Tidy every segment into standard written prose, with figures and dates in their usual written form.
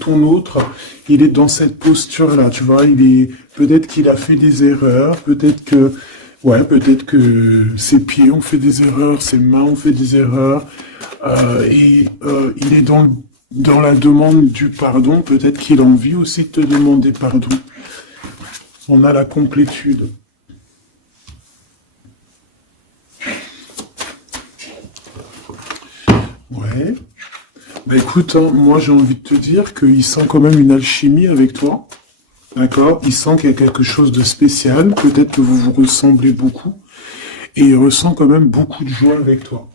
ton autre, il est dans cette posture-là, tu vois, peut-être qu'il a fait des erreurs, peut-être que ses pieds ont fait des erreurs, ses mains ont fait des erreurs, il est dans la demande du pardon, peut-être qu'il a envie aussi de te demander pardon. On a la complétude. Ouais. Bah écoute, hein, moi j'ai envie de te dire qu'il sent quand même une alchimie avec toi. D'accord? Il sent qu'il y a quelque chose de spécial. Peut-être que vous vous ressemblez beaucoup. Et il ressent quand même beaucoup de joie avec toi.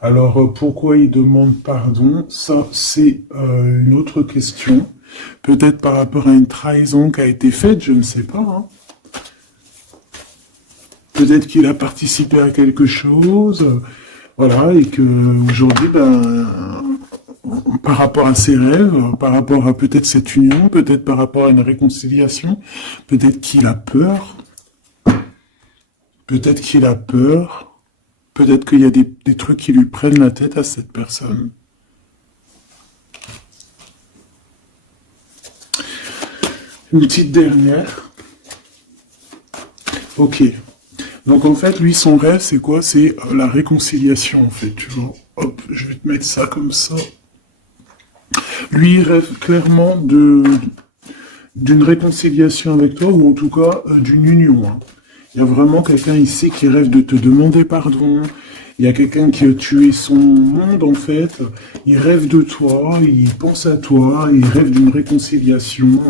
Alors pourquoi il demande pardon? Ça, c'est une autre question. Peut-être par rapport à une trahison qui a été faite, je ne sais pas. Hein. Peut-être qu'il a participé à quelque chose. Voilà, et que aujourd'hui, par rapport à ses rêves, par rapport à peut-être cette union, peut-être par rapport à une réconciliation, peut-être qu'il a peur, peut-être qu'il a peur, peut-être qu'il y a des trucs qui lui prennent la tête à cette personne. Une petite dernière. Ok. Donc en fait, lui, son rêve, c'est quoi? C'est la réconciliation, en fait, tu vois. Hop, je vais te mettre ça comme ça. Lui, il rêve clairement d'une réconciliation avec toi, ou en tout cas d'une union. Hein. Il y a vraiment quelqu'un ici qui rêve de te demander pardon. Il y a quelqu'un qui a tué son monde, en fait. Il rêve de toi, il pense à toi, il rêve d'une réconciliation.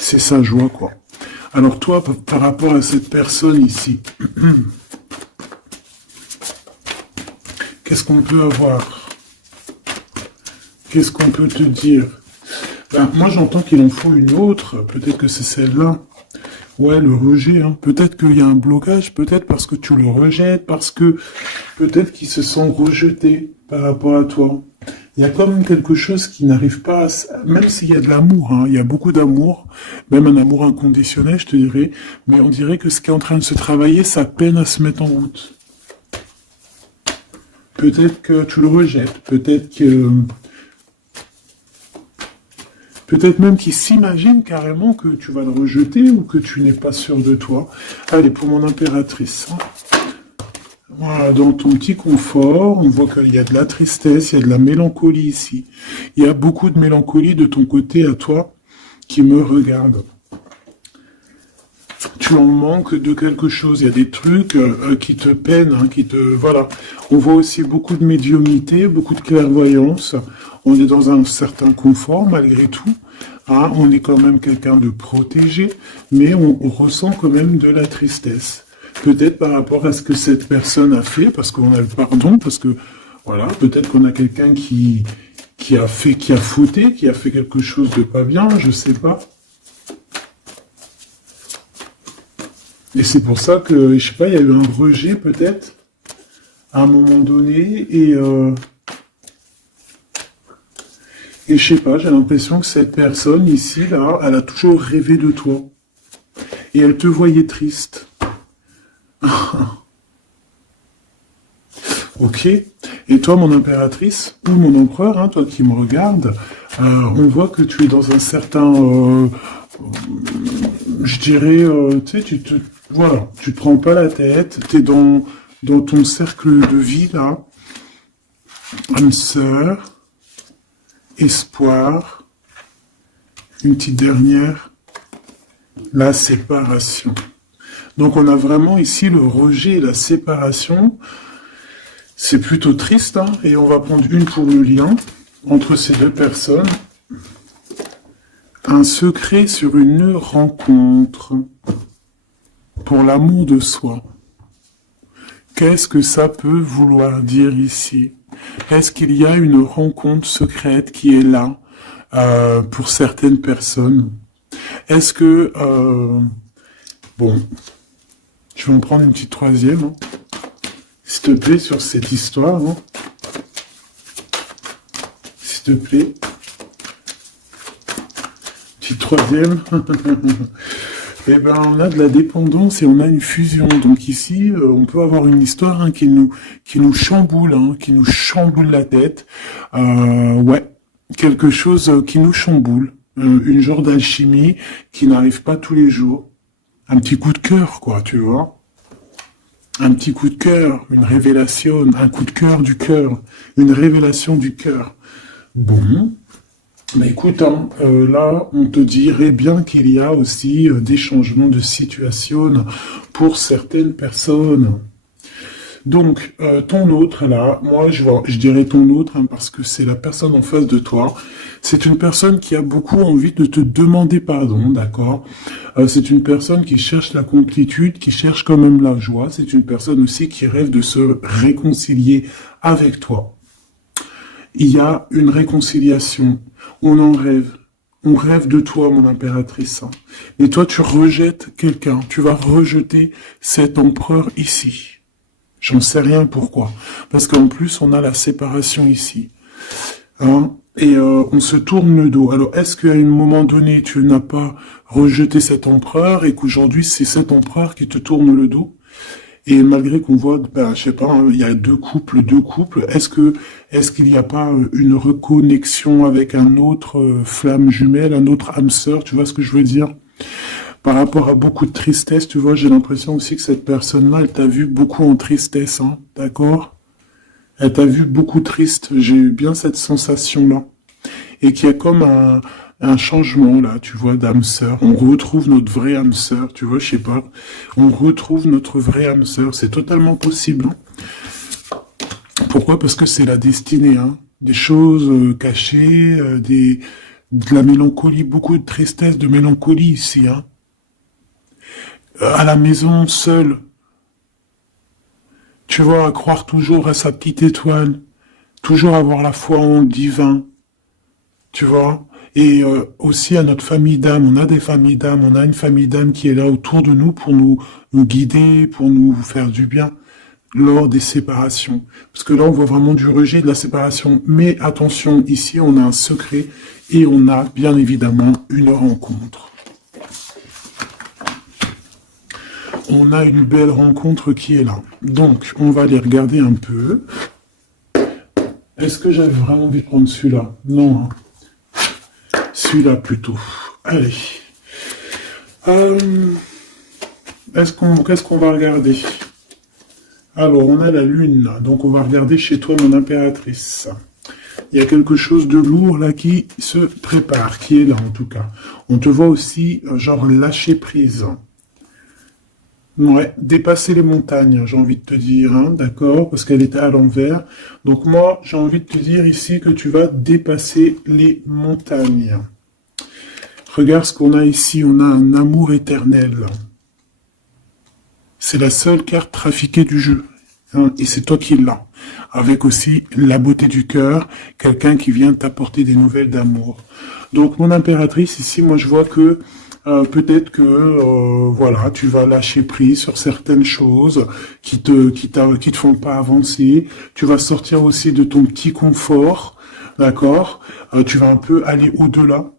C'est sa joie, quoi. Alors toi, par rapport à cette personne ici, qu'est-ce qu'on peut avoir? Qu'est-ce qu'on peut te dire? Moi, j'entends qu'il en faut une autre. Peut-être que c'est celle-là. Ouais, le rejet. Hein. Peut-être qu'il y a un blocage. Peut-être parce que tu le rejettes. Parce que peut-être qu'il se sent rejeté par rapport à toi. Il y a quand même quelque chose qui n'arrive pas à... Même s'il y a de l'amour, hein, il y a beaucoup d'amour, même un amour inconditionnel, je te dirais, mais on dirait que ce qui est en train de se travailler, ça peine à se mettre en route. Peut-être que tu le rejettes, peut-être même qu'il s'imagine carrément que tu vas le rejeter ou que tu n'es pas sûr de toi. Allez, pour mon impératrice. Hein. Voilà, dans ton petit confort, on voit qu'il y a de la tristesse, il y a de la mélancolie ici. Il y a beaucoup de mélancolie de ton côté à toi qui me regarde. Tu en manques de quelque chose, il y a des trucs qui te peinent, hein, Voilà. On voit aussi beaucoup de médiumnité, beaucoup de clairvoyance. On est dans un certain confort malgré tout. Hein, on est quand même quelqu'un de protégé, mais on ressent quand même de la tristesse. Peut-être par rapport à ce que cette personne a fait, parce qu'on a le pardon, parce que, voilà, peut-être qu'on a quelqu'un qui a fauté, qui a fait quelque chose de pas bien, je sais pas. Et c'est pour ça que, je sais pas, il y a eu un rejet, peut-être, à un moment donné, et je sais pas, j'ai l'impression que cette personne, ici, là, elle a toujours rêvé de toi. Et elle te voyait triste. Ok. Et toi, mon impératrice, ou mon empereur, hein, toi qui me regardes, on voit que tu es dans un certain, je dirais, tu sais, voilà, tu te prends pas la tête, tu es dans ton cercle de vie, là, âme sœur, espoir, une petite dernière, la séparation. Donc on a vraiment ici le rejet et la séparation. C'est plutôt triste, hein, et on va prendre une pour le lien entre ces deux personnes. Un secret sur une rencontre pour l'amour de soi. Qu'est-ce que ça peut vouloir dire ici? Est-ce qu'il y a une rencontre secrète qui est là pour certaines personnes? Est-ce que... bon, je vais en prendre une petite troisième. Hein. S'il te plaît, sur cette histoire. Hein. S'il te plaît. Petite troisième. Eh ben, on a de la dépendance et on a une fusion. Donc ici, on peut avoir une histoire hein, qui nous chamboule, hein, qui nous chamboule la tête. Ouais. quelque chose qui nous chamboule, une genre d'alchimie qui n'arrive pas tous les jours. Un petit coup de cœur, quoi, tu vois. Un petit coup de cœur, une révélation, un coup de cœur, une révélation du cœur. Bon, mais écoute, hein, là, on te dirait bien qu'il y a aussi des changements de situation pour certaines personnes. Donc, ton autre, là, moi, je dirais ton autre, hein, parce que c'est la personne en face de toi. C'est une personne qui a beaucoup envie de te demander pardon, d'accord? C'est une personne qui cherche la complétude, qui cherche quand même la joie. C'est une personne aussi qui rêve de se réconcilier avec toi. Il y a une réconciliation. On en rêve. On rêve de toi, mon impératrice. Et toi, tu rejettes quelqu'un. Tu vas rejeter cet empereur ici. J'en sais rien pourquoi. Parce qu'en plus, on a la séparation ici. Hein, et on se tourne le dos. Alors, est-ce qu'à un moment donné, tu n'as pas rejeté cet empereur et qu'aujourd'hui, c'est cet empereur qui te tourne le dos? Et malgré qu'on voit, ben, je sais pas, hein, il y a deux couples, est-ce qu'il n'y a pas une reconnexion avec un autre flamme jumelle, un autre âme sœur, tu vois ce que je veux dire? Par rapport à beaucoup de tristesse, tu vois, j'ai l'impression aussi que cette personne-là, elle t'a vu beaucoup en tristesse, hein, d'accord? Elle t'a vu beaucoup triste, j'ai eu bien cette sensation-là. Et qu'il y a comme un changement, là, tu vois, d'âme sœur. On retrouve notre vraie âme sœur, tu vois, je sais pas. On retrouve notre vraie âme sœur, c'est totalement possible. Hein. Pourquoi? Parce que c'est la destinée, hein. Des choses cachées, de la mélancolie, beaucoup de tristesse, de mélancolie ici, hein. À la maison, seul, tu vois, à croire toujours à sa petite étoile, toujours avoir la foi en le divin, tu vois, et aussi à notre famille d'âme. On a des familles d'âme, on a une famille d'âme qui est là autour de nous pour nous guider, pour nous faire du bien lors des séparations. Parce que là, on voit vraiment du rejet de la séparation. Mais attention, ici, on a un secret et on a bien évidemment une rencontre. On a une belle rencontre qui est là. Donc, on va aller regarder un peu. Est-ce que j'avais vraiment envie de prendre celui-là? Non. Hein. Celui-là plutôt. Allez. Qu'est-ce qu'on va regarder? Alors, on a la lune. Donc, on va regarder chez toi, mon impératrice. Il y a quelque chose de lourd là qui se prépare, qui est là en tout cas. On te voit aussi, genre, lâcher prise. Ouais, dépasser les montagnes, j'ai envie de te dire, hein, d'accord, parce qu'elle était à l'envers. Donc moi, j'ai envie de te dire ici que tu vas dépasser les montagnes. Regarde ce qu'on a ici, on a un amour éternel. C'est la seule carte trafiquée du jeu, hein, et c'est toi qui l'as. Avec aussi la beauté du cœur, quelqu'un qui vient t'apporter des nouvelles d'amour. Donc mon impératrice, ici, moi je vois que peut-être que voilà, tu vas lâcher prise sur certaines choses qui te font pas avancer. Tu vas sortir aussi de ton petit confort, d'accord. Tu vas un peu aller au-delà.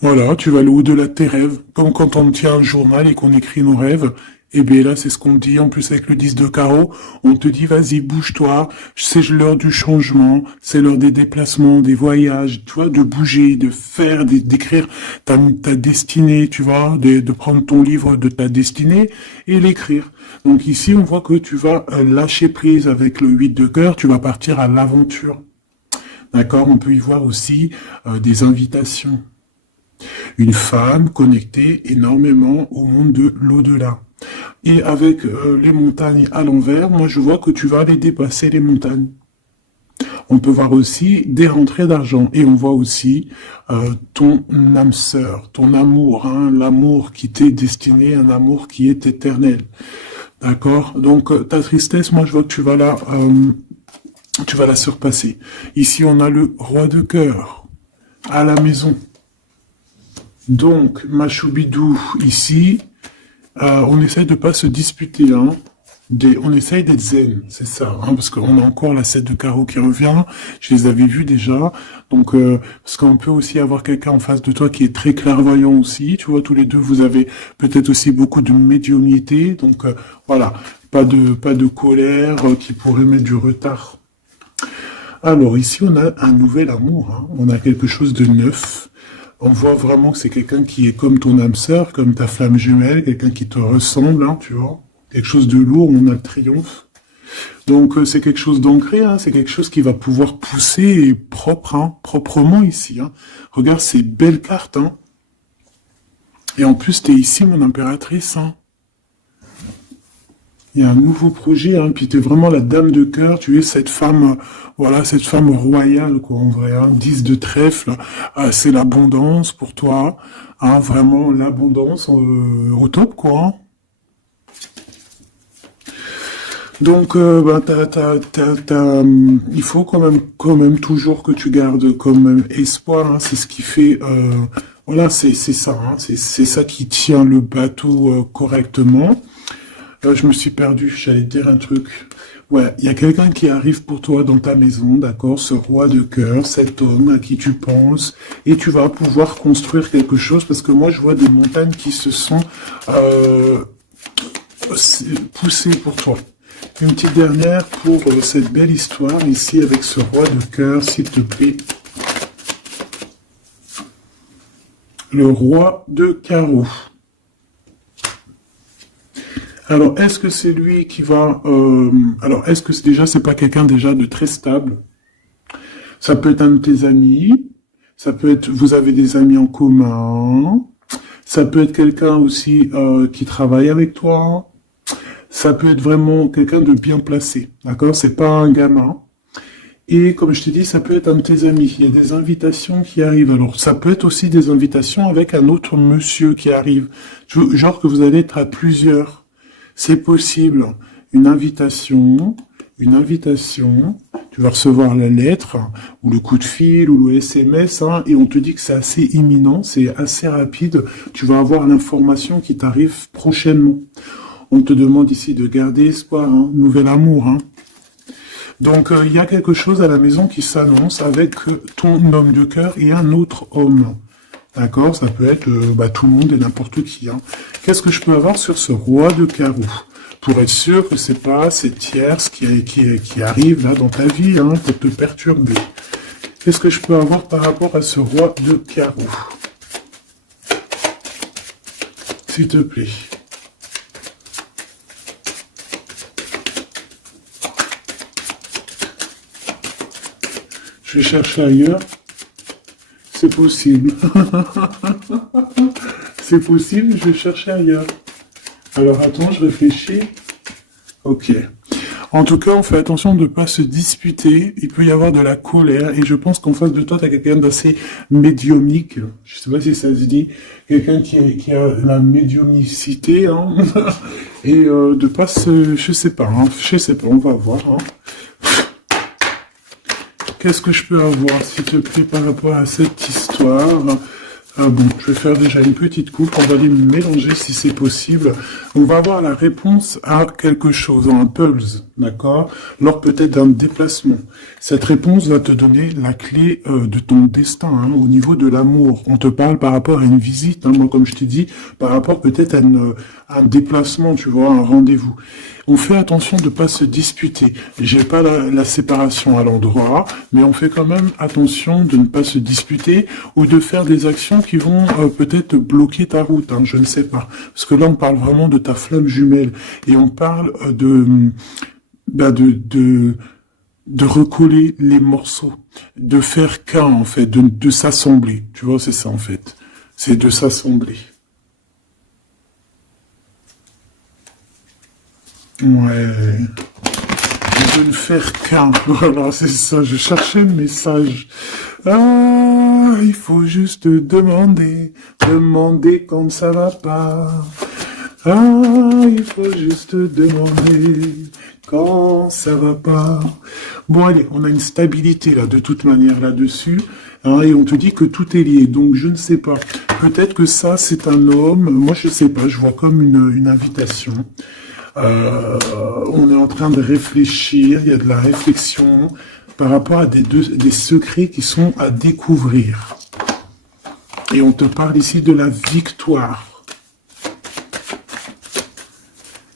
Voilà, tu vas aller au-delà de tes rêves, comme quand on tient un journal et qu'on écrit nos rêves. Et bien là, c'est ce qu'on te dit, en plus avec le 10 de carreau, on te dit, vas-y, bouge-toi, c'est l'heure du changement, c'est l'heure des déplacements, des voyages, tu vois, de bouger, de faire, d'écrire ta destinée, tu vois, de prendre ton livre de ta destinée et l'écrire. Donc ici, on voit que tu vas lâcher prise avec le 8 de cœur, tu vas partir à l'aventure. D'accord? On peut y voir aussi des invitations. Une femme connectée énormément au monde de l'au-delà. Et avec les montagnes à l'envers, moi je vois que tu vas aller dépasser les montagnes. On peut voir aussi des rentrées d'argent. Et on voit aussi ton âme sœur, ton amour, hein, l'amour qui t'est destiné, un amour qui est éternel. D'accord? Donc ta tristesse, moi je vois que tu vas la surpasser. Ici on a le roi de cœur à la maison. Donc, Machoubidou, ici, on essaye de pas se disputer, hein. On essaye d'être zen, c'est ça, hein, parce qu'on a encore la 7 de carreau qui revient, je les avais vus déjà, donc, parce qu'on peut aussi avoir quelqu'un en face de toi qui est très clairvoyant aussi, tu vois, tous les deux, vous avez peut-être aussi beaucoup de médiumnité, donc, voilà, pas de colère qui pourrait mettre du retard. Alors, ici, on a un nouvel amour, hein. On a quelque chose de neuf. On voit vraiment que c'est quelqu'un qui est comme ton âme sœur, comme ta flamme jumelle, quelqu'un qui te ressemble, hein, tu vois. Quelque chose de lourd, on a le triomphe. Donc, c'est quelque chose d'ancré, hein, c'est quelque chose qui va pouvoir pousser et propre, hein, proprement ici, hein. Regarde ces belles cartes, hein. Et en plus, t'es ici, mon impératrice, hein. Il y a un nouveau projet, hein, puis tu es vraiment la dame de cœur, tu es cette femme, voilà, cette femme royale, quoi, en vrai, hein, 10 de trèfle, c'est l'abondance pour toi, hein, vraiment l'abondance au top, quoi, hein. Donc, ben, il faut quand même toujours que tu gardes comme espoir, hein, c'est ce qui fait, voilà, c'est ça, hein, c'est ça qui tient le bateau correctement. Je me suis perdu, j'allais dire un truc. Ouais, il y a quelqu'un qui arrive pour toi dans ta maison, d'accord, ce roi de cœur, cet homme à qui tu penses, et tu vas pouvoir construire quelque chose, parce que moi je vois des montagnes qui se sont poussées pour toi. Une petite dernière pour cette belle histoire ici avec ce roi de cœur, s'il te plaît. Le roi de carreau. Alors, est-ce que c'est lui qui va... alors, est-ce que déjà, c'est pas quelqu'un déjà de très stable? Ça peut être un de tes amis. Ça peut être... Vous avez des amis en commun. Ça peut être quelqu'un aussi qui travaille avec toi. Ça peut être vraiment quelqu'un de bien placé. D'accord? C'est pas un gamin. Et comme je t'ai dit, ça peut être un de tes amis. Il y a des invitations qui arrivent. Alors, ça peut être aussi des invitations avec un autre monsieur qui arrive. Genre que vous allez être à plusieurs. C'est possible. Une invitation, tu vas recevoir la lettre, ou le coup de fil, ou le SMS, hein, et on te dit que c'est assez imminent, c'est assez rapide. Tu vas avoir l'information qui t'arrive prochainement. On te demande ici de garder espoir, hein, nouvel amour, hein. Donc, il y a quelque chose à la maison qui s'annonce avec ton homme de cœur et un autre homme. D'accord? Ça peut être tout le monde et n'importe qui, hein. Qu'est-ce que je peux avoir sur ce roi de carreau? Pour être sûr que c'est pas cette tierce qui arrive là dans ta vie, hein, pour te perturber. Qu'est-ce que je peux avoir par rapport à ce roi de carreau? S'il te plaît. Je vais chercher ailleurs. C'est possible. C'est possible, je vais chercher ailleurs. Alors attends, je réfléchis. Ok. En tout cas, on fait attention de ne pas se disputer. Il peut y avoir de la colère. Et je pense qu'en face de toi, tu as quelqu'un d'assez médiumique. Je sais pas si ça se dit. Quelqu'un qui a la médiumnicité. Hein. Et de pas se... Je sais pas, on va voir. Hein. Qu'est-ce que je peux avoir, s'il te plaît, par rapport à cette histoire? Bon, je vais faire déjà une petite coupe, on va les mélanger si c'est possible. On va avoir la réponse à quelque chose, un puzzle, d'accord? Lors peut-être d'un déplacement. Cette réponse va te donner la clé de ton destin, hein, au niveau de l'amour. On te parle par rapport à une visite, hein, moi comme je t'ai dit, par rapport peut-être à un déplacement, tu vois, un rendez-vous. On fait attention de ne pas se disputer. J'ai pas la séparation à l'endroit, mais on fait quand même attention de ne pas se disputer ou de faire des actions qui vont peut-être bloquer ta route, hein, je ne sais pas. Parce que là, on parle vraiment de ta flamme jumelle et on parle de recoller les morceaux, de faire qu'un en fait, de s'assembler. Tu vois, c'est ça en fait. C'est de s'assembler. Ouais. De ne faire qu'un. Voilà, c'est ça. Je cherchais le message. Ah, il faut juste demander quand ça va pas. Ah, il faut juste demander quand ça va pas. Bon, allez, on a une stabilité là, de toute manière là-dessus. Hein, et on te dit que tout est lié. Donc, je ne sais pas. Peut-être que ça, c'est un homme. Moi, je sais pas. Je vois comme une invitation. On est en train de réfléchir, il y a de la réflexion par rapport à des secrets qui sont à découvrir. Et on te parle ici de la victoire.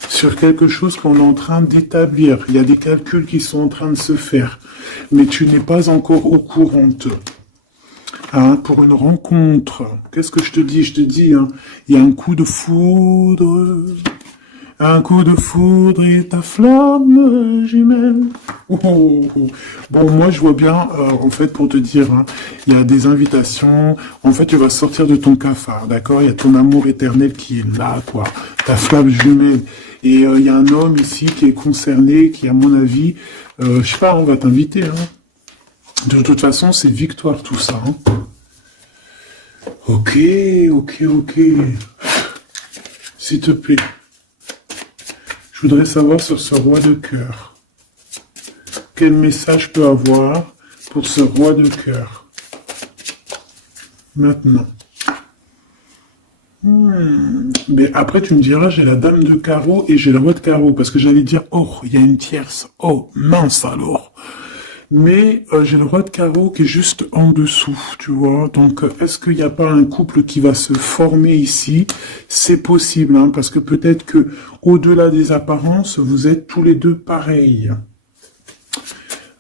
Sur quelque chose qu'on est en train d'établir. Il y a des calculs qui sont en train de se faire. mais tu n'es pas encore au courant. Hein, pour une rencontre, qu'est-ce que je te dis? Je te dis, hein, il y a un coup de foudre. Un coup de foudre et ta flamme jumelle. Oh, oh, oh. Bon, moi, je vois bien, en fait, pour te dire, hein, il y a des invitations. En fait, tu vas sortir de ton cafard, d'accord? Il y a ton amour éternel qui est là, quoi. Ta flamme jumelle. Et il y a un homme ici qui est concerné, qui, à mon avis, je sais pas, on va t'inviter, hein. De toute façon, c'est victoire, tout ça, hein. Ok, ok, ok. S'il te plaît. Je voudrais savoir sur ce roi de cœur. Quel message je peux avoir pour ce roi de cœur? Maintenant. Mais après, tu me diras, j'ai la dame de carreau et j'ai le roi de carreau. Parce que j'allais dire, oh, il y a une tierce. Oh, mince alors. Mais j'ai le roi de carreau qui est juste en dessous, tu vois. Donc, est-ce qu'il n'y a pas un couple qui va se former ici? C'est possible, hein, parce que peut-être que au-delà des apparences, vous êtes tous les deux pareils.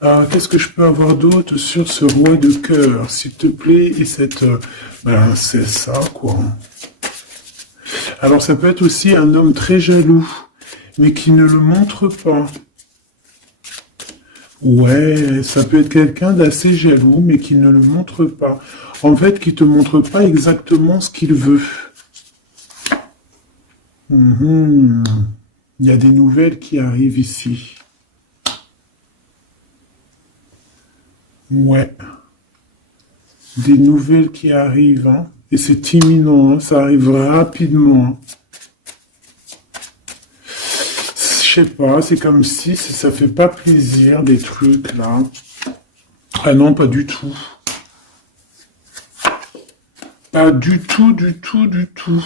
Qu'est-ce que je peux avoir d'autre sur ce roi de cœur, s'il te plaît? Et cette... ben, c'est ça, quoi. Alors, ça peut être aussi un homme très jaloux, mais qui ne le montre pas. Ouais, ça peut être quelqu'un d'assez jaloux, mais qui ne le montre pas. En fait, qui te montre pas exactement ce qu'il veut. Il y a des nouvelles qui arrivent ici. Ouais. Des nouvelles qui arrivent, hein. Et c'est imminent, hein. Ça arrive rapidement, hein. Je sais pas, c'est comme si ça fait pas plaisir, des trucs, là. Ah non, pas du tout. Pas du tout, du tout, du tout.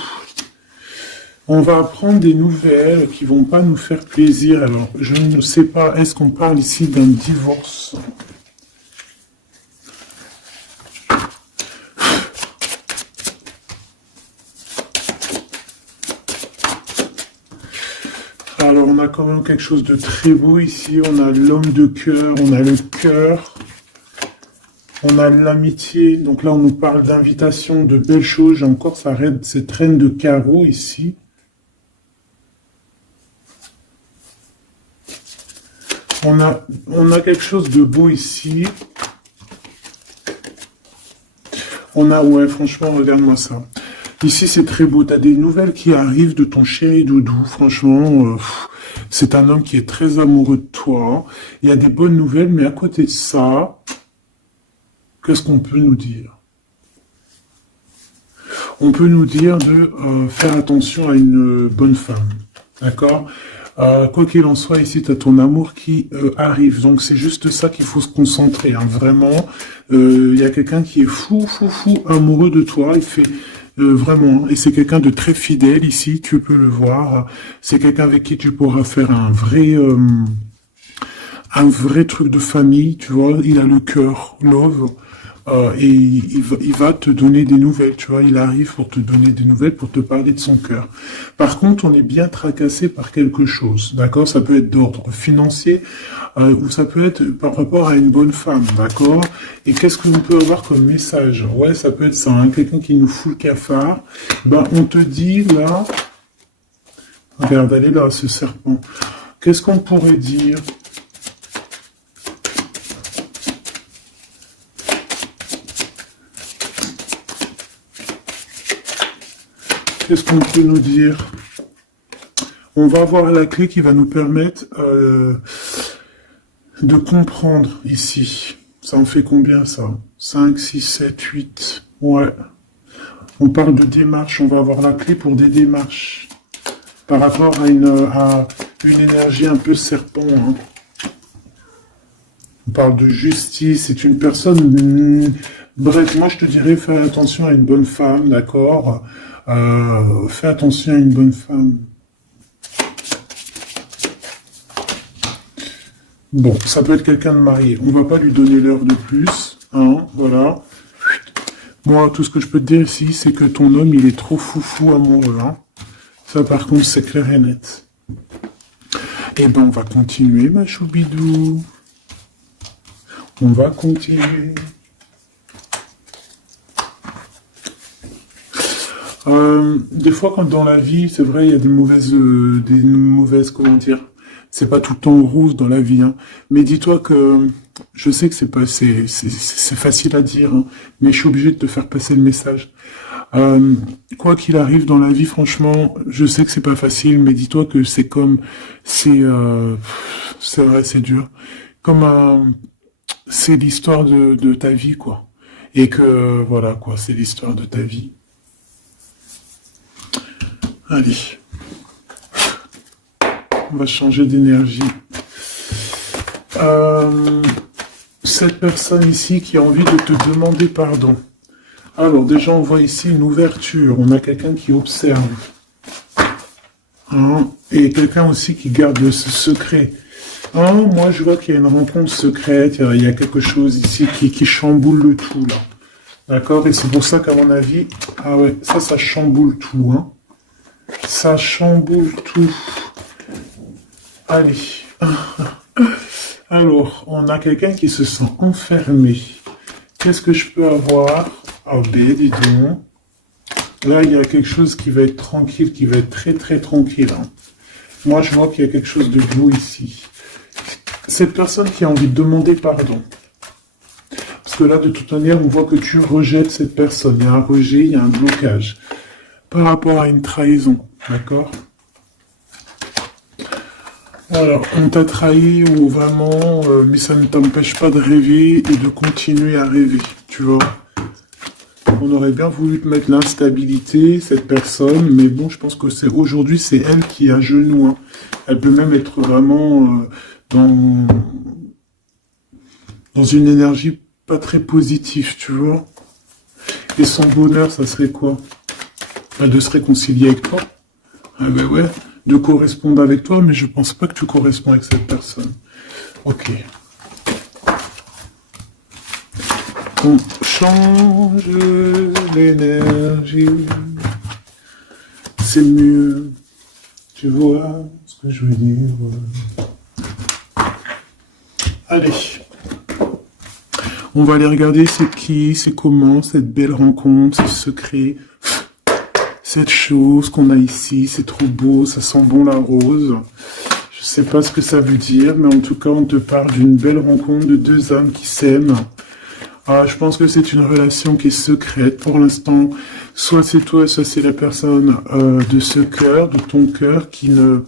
On va apprendre des nouvelles qui vont pas nous faire plaisir. Alors, je ne sais pas, est-ce qu'on parle ici d'un divorce? Alors, on a quand même quelque chose de très beau ici. On a l'homme de cœur, on a le cœur, on a l'amitié. Donc là, on nous parle d'invitation, de belles choses. J'ai encore cette reine de carreau ici. On a quelque chose de beau ici. Ouais, franchement, regarde-moi ça. Ici, c'est très beau. Tu as des nouvelles qui arrivent de ton chéri doudou. Franchement, c'est un homme qui est très amoureux de toi. Il y a des bonnes nouvelles, mais à côté de ça, qu'est-ce qu'on peut nous dire? On peut nous dire de faire attention à une bonne femme. D'accord? Quoi qu'il en soit, ici, tu as ton amour qui arrive. Donc, c'est juste ça qu'il faut se concentrer. Hein. Vraiment, il y a quelqu'un qui est fou amoureux de toi. Il fait... vraiment, et c'est quelqu'un de très fidèle ici, tu peux le voir. C'est quelqu'un avec qui tu pourras faire un vrai truc de famille, tu vois. Il a le cœur, love, et il va te donner des nouvelles, tu vois. Il arrive pour te donner des nouvelles, pour te parler de son cœur. Par contre, on est bien tracassé par quelque chose, d'accord? Ça peut être d'ordre financier, ou ça peut être par rapport à une bonne femme, d'accord? Et qu'est-ce que l'on peut avoir comme message? Ouais, ça peut être ça, hein, quelqu'un qui nous fout le cafard. Ben, on te dit, là... Regarde, elle est là, ce serpent. Qu'est-ce qu'on pourrait dire? Qu'est-ce qu'on peut nous dire? On va avoir la clé qui va nous permettre de comprendre ici. Ça en fait combien, ça? 5, 6, 7, 8. Ouais. On parle de démarche. On va avoir la clé pour des démarches. Par rapport à une énergie un peu serpent. Hein. On parle de justice. C'est une personne... Bref, moi, je te dirais, fais attention à une bonne femme, d'accord? Fais attention à une bonne femme. Bon, ça peut être quelqu'un de marié. On va pas lui donner l'heure de plus. Hein, voilà. Moi, tout ce que je peux te dire ici, c'est que ton homme, il est trop foufou amoureux. Hein. Ça, par contre, c'est clair et net. Eh ben, on va continuer, ma choubidou. On va continuer. Des fois, quand dans la vie, c'est vrai, il y a des mauvaises, comment dire, c'est pas tout le temps rose dans la vie, hein. Mais dis-toi que, je sais que c'est facile à dire, hein, mais je suis obligé de te faire passer le message. Quoi qu'il arrive dans la vie, franchement, je sais que c'est pas facile, mais dis-toi que c'est vrai, c'est dur. Comme c'est l'histoire de ta vie, quoi. Et que, voilà, quoi, c'est l'histoire de ta vie. Allez, on va changer d'énergie. Cette personne ici qui a envie de te demander pardon. Alors, déjà, on voit ici une ouverture. On a quelqu'un qui observe. Hein, et quelqu'un aussi qui garde ce secret. Hein, moi, je vois qu'il y a une rencontre secrète. Il y a quelque chose ici qui chamboule le tout, là. D'accord? Et c'est pour ça qu'à mon avis... Ah ouais, ça chamboule tout, hein. Ça chamboule tout. Allez. Alors, on a quelqu'un qui se sent enfermé. Qu'est-ce que je peux avoir? Ah ben, dis donc. Là, il y a quelque chose qui va être tranquille, qui va être très très tranquille, hein. Moi, je vois qu'il y a quelque chose de beau ici. Cette personne qui a envie de demander pardon. Parce que là, de toute manière, on voit que tu rejettes cette personne. Il y a un rejet, il y a un blocage. Par rapport à une trahison, d'accord? Alors, on t'a trahi ou vraiment, mais ça ne t'empêche pas de rêver et de continuer à rêver, tu vois? On aurait bien voulu te mettre l'instabilité, cette personne, mais bon, je pense que aujourd'hui, c'est elle qui est à genoux, hein. Elle peut même être vraiment dans, dans une énergie pas très positive, tu vois? Et son bonheur, ça serait quoi? De se réconcilier avec toi. Ah ben ouais, de correspondre avec toi, mais je pense pas que tu corresponds avec cette personne. Ok. On change l'énergie. C'est mieux. Tu vois ce que je veux dire? Allez. On va aller regarder c'est qui, c'est comment, cette belle rencontre, ce secret. Cette chose qu'on a ici, c'est trop beau, ça sent bon la rose. Je sais pas ce que ça veut dire, mais en tout cas, on te parle d'une belle rencontre de deux âmes qui s'aiment. Ah, je pense que c'est une relation qui est secrète pour l'instant. Soit c'est toi, soit c'est la personne de ce cœur, de ton cœur, qui ne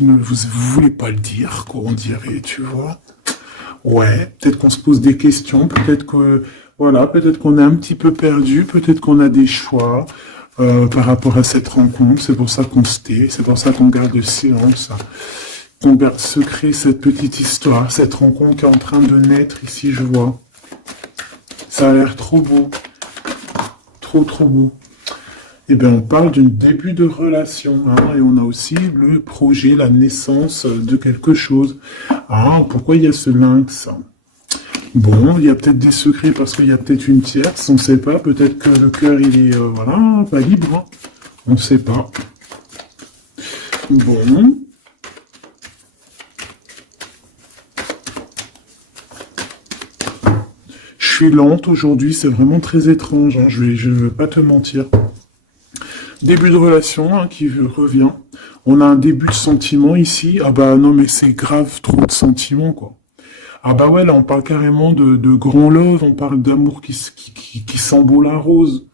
vous voulez pas le dire, quoi, on dirait, tu vois. Ouais, peut-être qu'on se pose des questions, peut-être que voilà, peut-être qu'on est un petit peu perdu, peut-être qu'on a des choix par rapport à cette rencontre. C'est pour ça qu'on se tait, c'est pour ça qu'on garde le silence, qu'on garde secret cette petite histoire, cette rencontre qui est en train de naître ici, je vois. Ça a l'air trop beau, trop trop beau. Eh bien, on parle d'un début de relation, hein, et on a aussi le projet, la naissance de quelque chose. Ah, pourquoi il y a ce lynx? Bon, il y a peut-être des secrets parce qu'il y a peut-être une tierce, on ne sait pas. Peut-être que le cœur, il est, voilà, pas libre, hein. On ne sait pas. Bon. Je suis lente aujourd'hui, c'est vraiment très étrange, hein, je ne veux pas te mentir. Début de relation, hein, qui revient. On a un début de sentiment ici. Ah bah non, mais c'est grave, trop de sentiments, quoi. Ah bah ouais, là, on parle carrément de grand love, on parle d'amour qui sent beau la rose.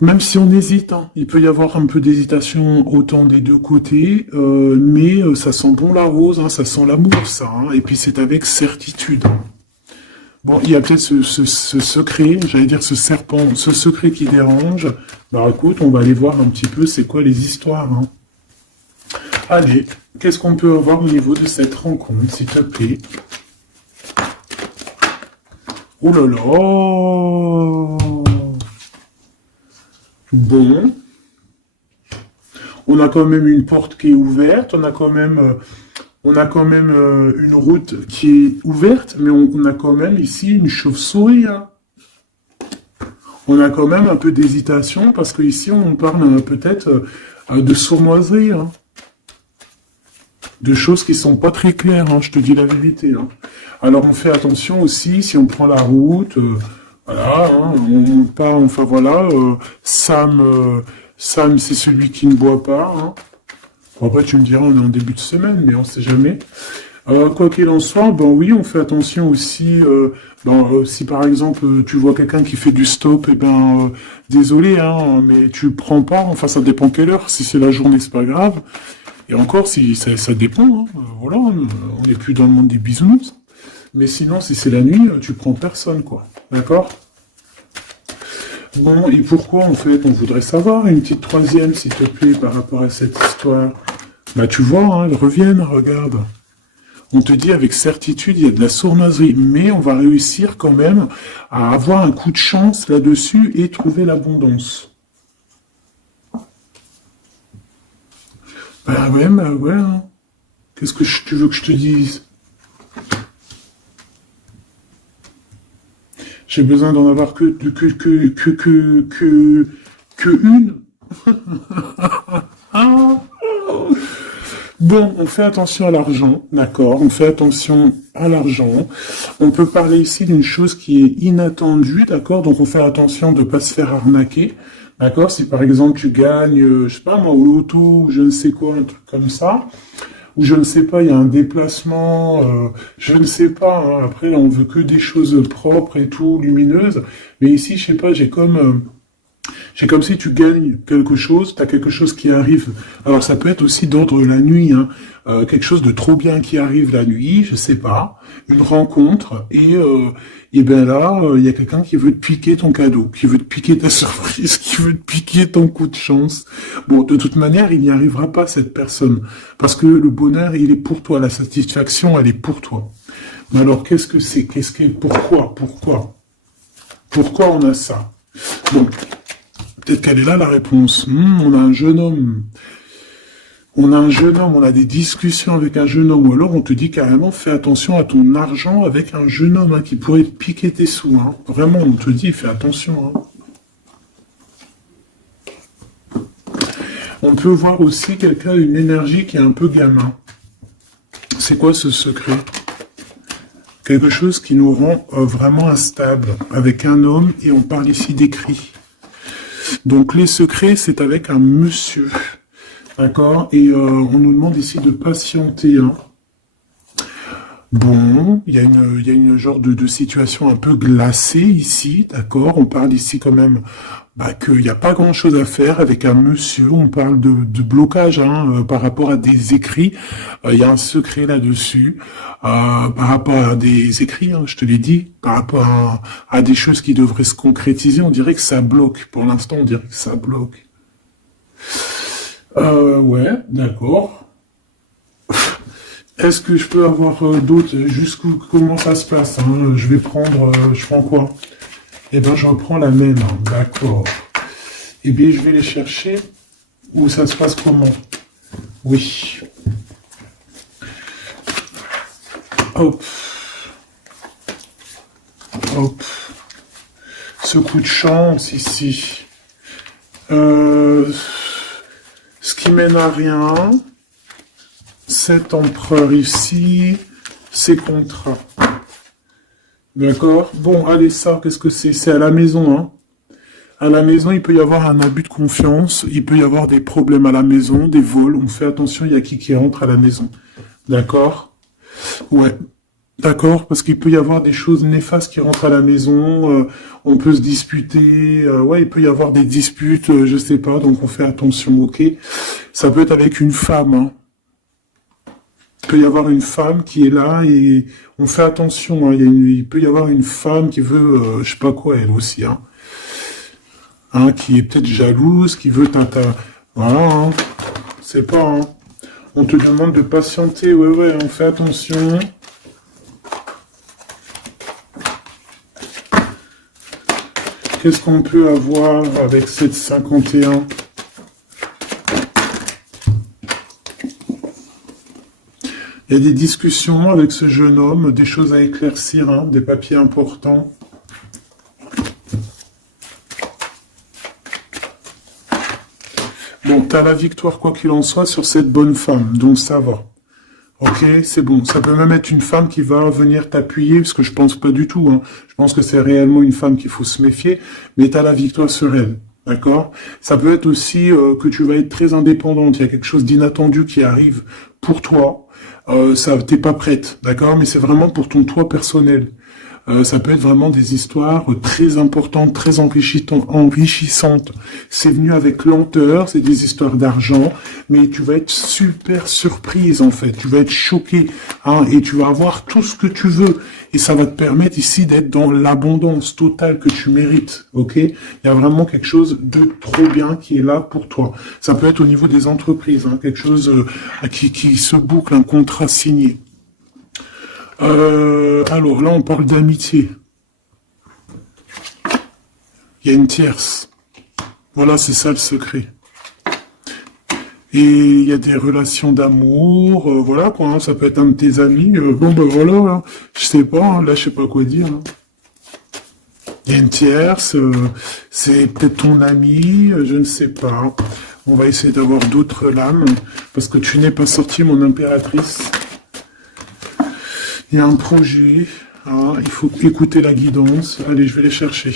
Même si on hésite, hein, il peut y avoir un peu d'hésitation autant des deux côtés, mais ça sent bon la rose, hein, ça sent l'amour, ça. Hein, et puis c'est avec certitude. Bon, il y a peut-être ce secret, j'allais dire ce serpent, ce secret qui dérange. Bah écoute, on va aller voir un petit peu c'est quoi les histoires. Hein. Allez, qu'est-ce qu'on peut avoir au niveau de cette rencontre, s'il te plaît? Oh là là! Bon. On a quand même une porte qui est ouverte, on a quand même une route qui est ouverte, mais on a quand même ici une chauve-souris. Hein. On a quand même un peu d'hésitation, parce qu'ici on parle peut-être de sournoiserie. Hein. de choses qui sont pas très claires, hein, je te dis la vérité. Hein. Alors on fait attention aussi si on prend la route, voilà, hein, on part, enfin voilà, Sam c'est celui qui ne boit pas. Hein. Bon, après tu me diras on est en début de semaine, mais on sait jamais. Quoi qu'il en soit, ben oui, on fait attention aussi. Si par exemple tu vois quelqu'un qui fait du stop, eh ben désolé, hein, mais tu prends pas. Enfin, ça dépend quelle heure. Si c'est la journée, c'est pas grave. Et encore, si ça dépend. Hein, voilà, on n'est plus dans le monde des bisounours. Mais sinon, si c'est la nuit, tu prends personne, quoi. D'accord? Bon, et pourquoi en fait on voudrait savoir une petite troisième, s'il te plaît, par rapport à cette histoire? Bah tu vois, hein, elles reviennent, regarde. On te dit avec certitude, il y a de la sournoiserie, mais on va réussir quand même à avoir un coup de chance là-dessus et trouver l'abondance. Bah ouais. Hein. Qu'est-ce que tu veux que je te dise? J'ai besoin d'en avoir que une. Ah. Bon, on fait attention à l'argent, d'accord, on fait attention à l'argent. On peut parler ici d'une chose qui est inattendue, d'accord, donc on fait attention de ne pas se faire arnaquer, d'accord. Si par exemple tu gagnes, je sais pas moi, au loto, ou je ne sais quoi, un truc comme ça, ou je ne sais pas, il y a un déplacement, je ne sais pas, hein, après on veut que des choses propres et tout, lumineuses, mais ici, je sais pas, c'est comme si tu gagnes quelque chose, tu as quelque chose qui arrive. Alors ça peut être aussi d'ordre la nuit, hein. Quelque chose de trop bien qui arrive la nuit, je sais pas, une rencontre, et ben là, il y a quelqu'un qui veut te piquer ton cadeau, qui veut te piquer ta surprise, qui veut te piquer ton coup de chance. Bon, de toute manière, il n'y arrivera pas cette personne, parce que le bonheur, il est pour toi, la satisfaction, elle est pour toi. Mais alors, qu'est-ce que c'est? Pourquoi on a ça? Bon. Peut-être qu'elle est là la réponse. On a un jeune homme. On a des discussions avec un jeune homme. Ou alors on te dit carrément, fais attention à ton argent avec un jeune homme hein, qui pourrait te piquer tes sous. Hein. Vraiment, on te dit, fais attention. Hein. On peut voir aussi quelqu'un, une énergie qui est un peu gamin. C'est quoi ce secret? Quelque chose qui nous rend vraiment instable avec un homme et on parle ici d'écrit. Donc les secrets, c'est avec un monsieur, d'accord? Et on nous demande ici de patienter. Hein. Bon, il y a une genre de situation un peu glacée ici, d'accord? On parle ici quand même qu'il n'y a pas grand-chose à faire avec un monsieur. On parle de blocage hein, par rapport à des écrits. Il y a un secret là-dessus. Par rapport à des écrits, hein, je te l'ai dit, par rapport à des choses qui devraient se concrétiser, on dirait que ça bloque. Pour l'instant, on dirait que ça bloque. Ouais, d'accord. Est-ce que je peux avoir d'autres comment ça se passe hein? Je vais prendre, je prends quoi? Eh ben, je reprends la même, hein. D'accord. Eh bien, je vais les chercher. Où ça se passe comment? Oui. Hop. Hop. Ce coup de chance ici. Ce qui mène à rien. Cet empereur ici. Ces contrats. D'accord? Bon, allez, ça, qu'est-ce que c'est? C'est à la maison, hein. À la maison, il peut y avoir un abus de confiance, il peut y avoir des problèmes à la maison, des vols, on fait attention, il y a qui rentre à la maison. D'accord? Ouais. D'accord, parce qu'il peut y avoir des choses néfastes qui rentrent à la maison, on peut se disputer, ouais, il peut y avoir des disputes, je sais pas, donc on fait attention, ok? Ça peut être avec une femme, hein. Il peut y avoir une femme qui est là et on fait attention. Hein, il peut y avoir une femme qui veut, je sais pas quoi, elle aussi, hein, qui est peut-être jalouse, qui veut voilà, hein, c'est pas. Hein. On te demande de patienter, ouais, on fait attention. Qu'est-ce qu'on peut avoir avec cette 51? Il y a des discussions avec ce jeune homme, des choses à éclaircir, hein, des papiers importants. Bon, t'as la victoire quoi qu'il en soit sur cette bonne femme, donc ça va. Ok, c'est bon. Ça peut même être une femme qui va venir t'appuyer, parce que je pense pas du tout, hein. Je pense que c'est réellement une femme qu'il faut se méfier, mais tu as la victoire sur elle. D'accord? Ça peut être aussi que tu vas être très indépendante. Il y a quelque chose d'inattendu qui arrive pour toi. Ça, t'es pas prête, d'accord? Mais c'est vraiment pour ton toi personnel. Ça peut être vraiment des histoires très importantes, très enrichissantes. C'est venu avec lenteur, c'est des histoires d'argent, mais tu vas être super surprise en fait. Tu vas être choqué, hein, et tu vas avoir tout ce que tu veux. Et ça va te permettre ici d'être dans l'abondance totale que tu mérites. Ok? Il y a vraiment quelque chose de trop bien qui est là pour toi. Ça peut être au niveau des entreprises, hein, quelque chose qui se boucle, un contrat signé. Alors là, on parle d'amitié. Il y a une tierce. Voilà, c'est ça le secret. Et il y a des relations d'amour, voilà quoi, hein, ça peut être un de tes amis. Bon ben voilà, hein, je sais pas, hein, là je sais pas quoi dire. Hein. Il y a une tierce, c'est peut-être ton ami, je ne sais pas. On va essayer d'avoir d'autres lames, parce que tu n'es pas sorti, mon impératrice. Il y a un projet, hein, il faut écouter la guidance. Allez, je vais les chercher.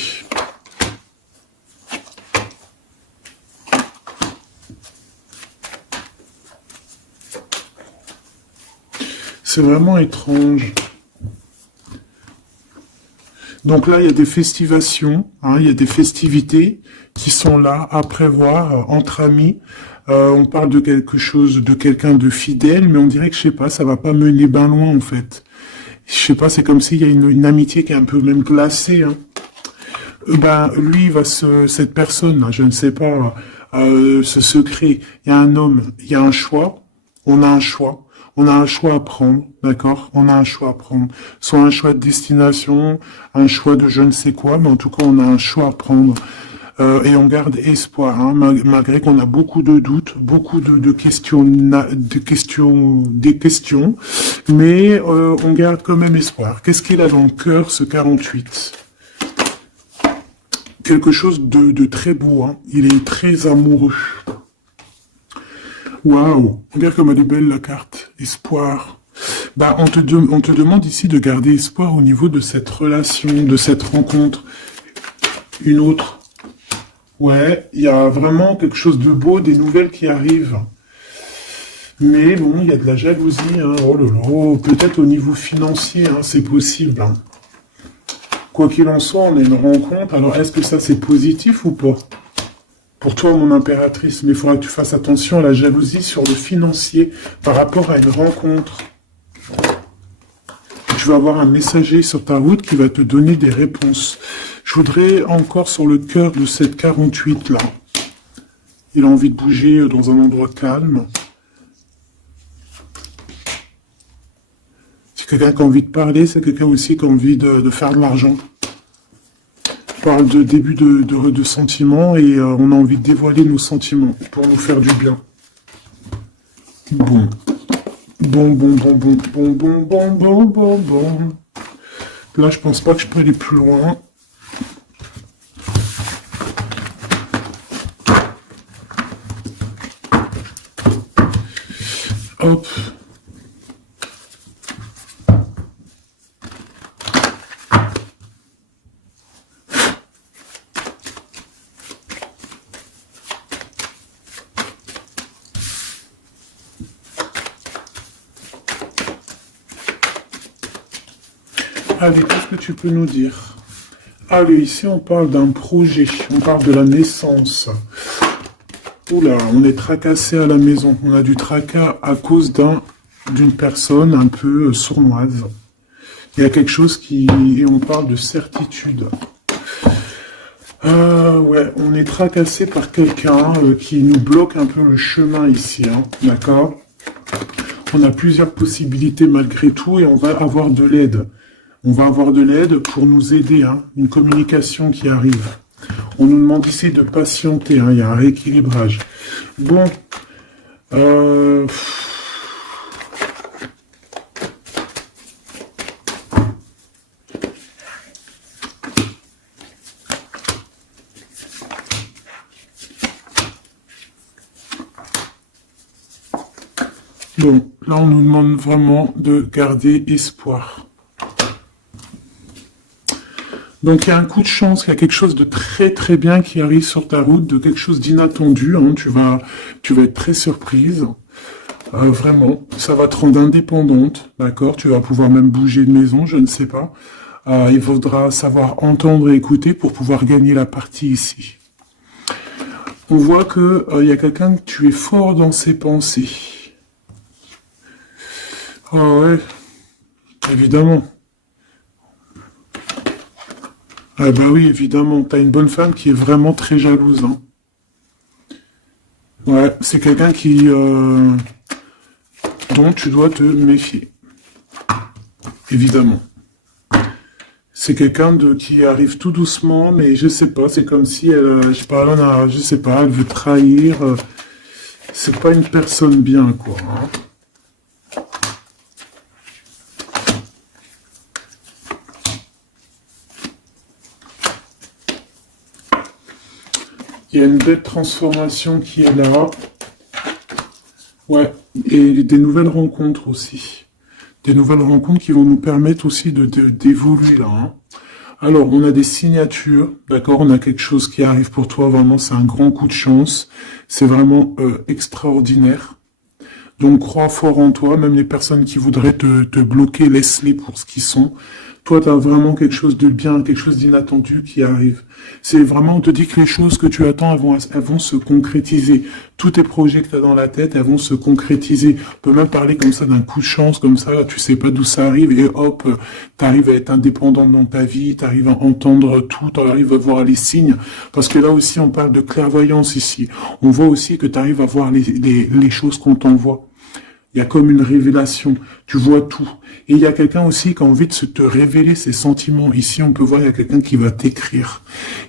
C'est vraiment étrange. Donc là, il y a des festivations, hein, il y a des festivités qui sont là à prévoir entre amis. On parle de quelque chose, de quelqu'un de fidèle, mais on dirait que, je sais pas, ça va pas mener ben loin en fait. Je sais pas, c'est comme s'il y a une amitié qui est un peu même glacée. Hein. Ben, lui, cette personne, là, je ne sais pas, ce secret, il y a un homme, il y a un choix, on a un choix. On a un choix à prendre, d'accord? On a un choix à prendre. Soit un choix de destination, un choix de je ne sais quoi, mais en tout cas, on a un choix à prendre. Et on garde espoir, hein, malgré qu'on a beaucoup de doutes, beaucoup de questions, des questions, mais on garde quand même espoir. Qu'est-ce qu'il a dans le cœur, ce 48? Quelque chose de très beau, hein. Il est très amoureux. Waouh, regarde comme elle est belle la carte. Espoir. Bah, on te demande ici de garder espoir au niveau de cette relation, de cette rencontre. Une autre. Ouais, il y a vraiment quelque chose de beau, des nouvelles qui arrivent. Mais bon, il y a de la jalousie, hein. Oh là là, peut-être au niveau financier, hein, c'est possible. Hein. Quoi qu'il en soit, on a une rencontre. Alors, est-ce que ça c'est positif ou pas? Pour toi, mon impératrice, mais il faudra que tu fasses attention à la jalousie sur le financier par rapport à une rencontre. Tu vas avoir un messager sur ta route qui va te donner des réponses. Je voudrais encore sur le cœur de cette 48 là. Il a envie de bouger dans un endroit calme. C'est quelqu'un qui a envie de parler, c'est quelqu'un aussi qui a envie de faire de l'argent. On parle de début de sentiments et on a envie de dévoiler nos sentiments pour nous faire du bien. Bon. Bon. Là, je pense pas que je peux aller plus loin. Hop. Allez, qu'est-ce que tu peux nous dire? Allez, ici on parle d'un projet, on parle de la naissance. Oula, on est tracassé à la maison. On a du tracas à cause d'une personne un peu sournoise. Il y a quelque chose et on parle de certitude. Ouais, on est tracassé par quelqu'un qui nous bloque un peu le chemin ici, hein, d'accord? On a plusieurs possibilités malgré tout et on va avoir de l'aide. On va avoir de l'aide pour nous aider, hein, une communication qui arrive. On nous demande ici de patienter, hein, il y a un rééquilibrage. Bon, bon, là, on nous demande vraiment de garder espoir. Donc, il y a un coup de chance, il y a quelque chose de très très bien qui arrive sur ta route, de quelque chose d'inattendu. Hein. Tu vas être très surprise. Vraiment, ça va te rendre indépendante, d'accord? Tu vas pouvoir même bouger de maison, je ne sais pas. Il faudra savoir entendre et écouter pour pouvoir gagner la partie ici. On voit que y a quelqu'un que tu es fort dans ses pensées. Ah ouais, évidemment. Ah bah oui, évidemment. T'as une bonne femme qui est vraiment très jalouse. Hein. Ouais, c'est quelqu'un dont tu dois te méfier. Évidemment. C'est quelqu'un qui arrive tout doucement, mais je sais pas, c'est comme si elle, je sais pas, je sais pas, elle veut trahir. C'est pas une personne bien, quoi. Hein. Il y a une belle transformation qui est là. Ouais, et des nouvelles rencontres aussi. Des nouvelles rencontres qui vont nous permettre aussi d'évoluer là. Hein. Alors, on a des signatures, d'accord? On a quelque chose qui arrive pour toi, vraiment, c'est un grand coup de chance. C'est vraiment extraordinaire. Donc, crois fort en toi, même les personnes qui voudraient te bloquer, laisse-les pour ce qu'ils sont. Toi, tu as vraiment quelque chose de bien, quelque chose d'inattendu qui arrive. C'est vraiment, on te dit que les choses que tu attends, elles vont se concrétiser. Tous tes projets que tu as dans la tête, elles vont se concrétiser. On peut même parler comme ça d'un coup de chance, comme ça, tu sais pas d'où ça arrive, et hop, tu arrives à être indépendant dans ta vie, tu arrives à entendre tout, tu arrives à voir les signes. Parce que là aussi, on parle de clairvoyance ici. On voit aussi que tu arrives à voir les choses qu'on t'envoie. Il y a comme une révélation, tu vois tout. Et il y a quelqu'un aussi qui a envie de te révéler ses sentiments. Ici, on peut voir, il y a quelqu'un qui va t'écrire.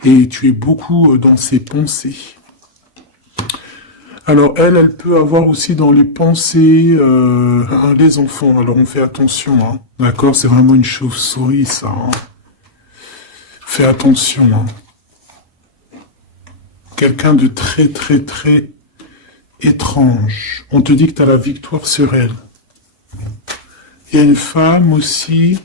Et tu es beaucoup dans ses pensées. Alors, elle peut avoir aussi dans les pensées les enfants. Alors, on fait attention, hein. D'accord? C'est vraiment une chauve-souris, ça. Hein. Fais attention, hein. Quelqu'un de très, très, très étrange. On te dit que tu as la victoire sur elle. Il y a une femme aussi.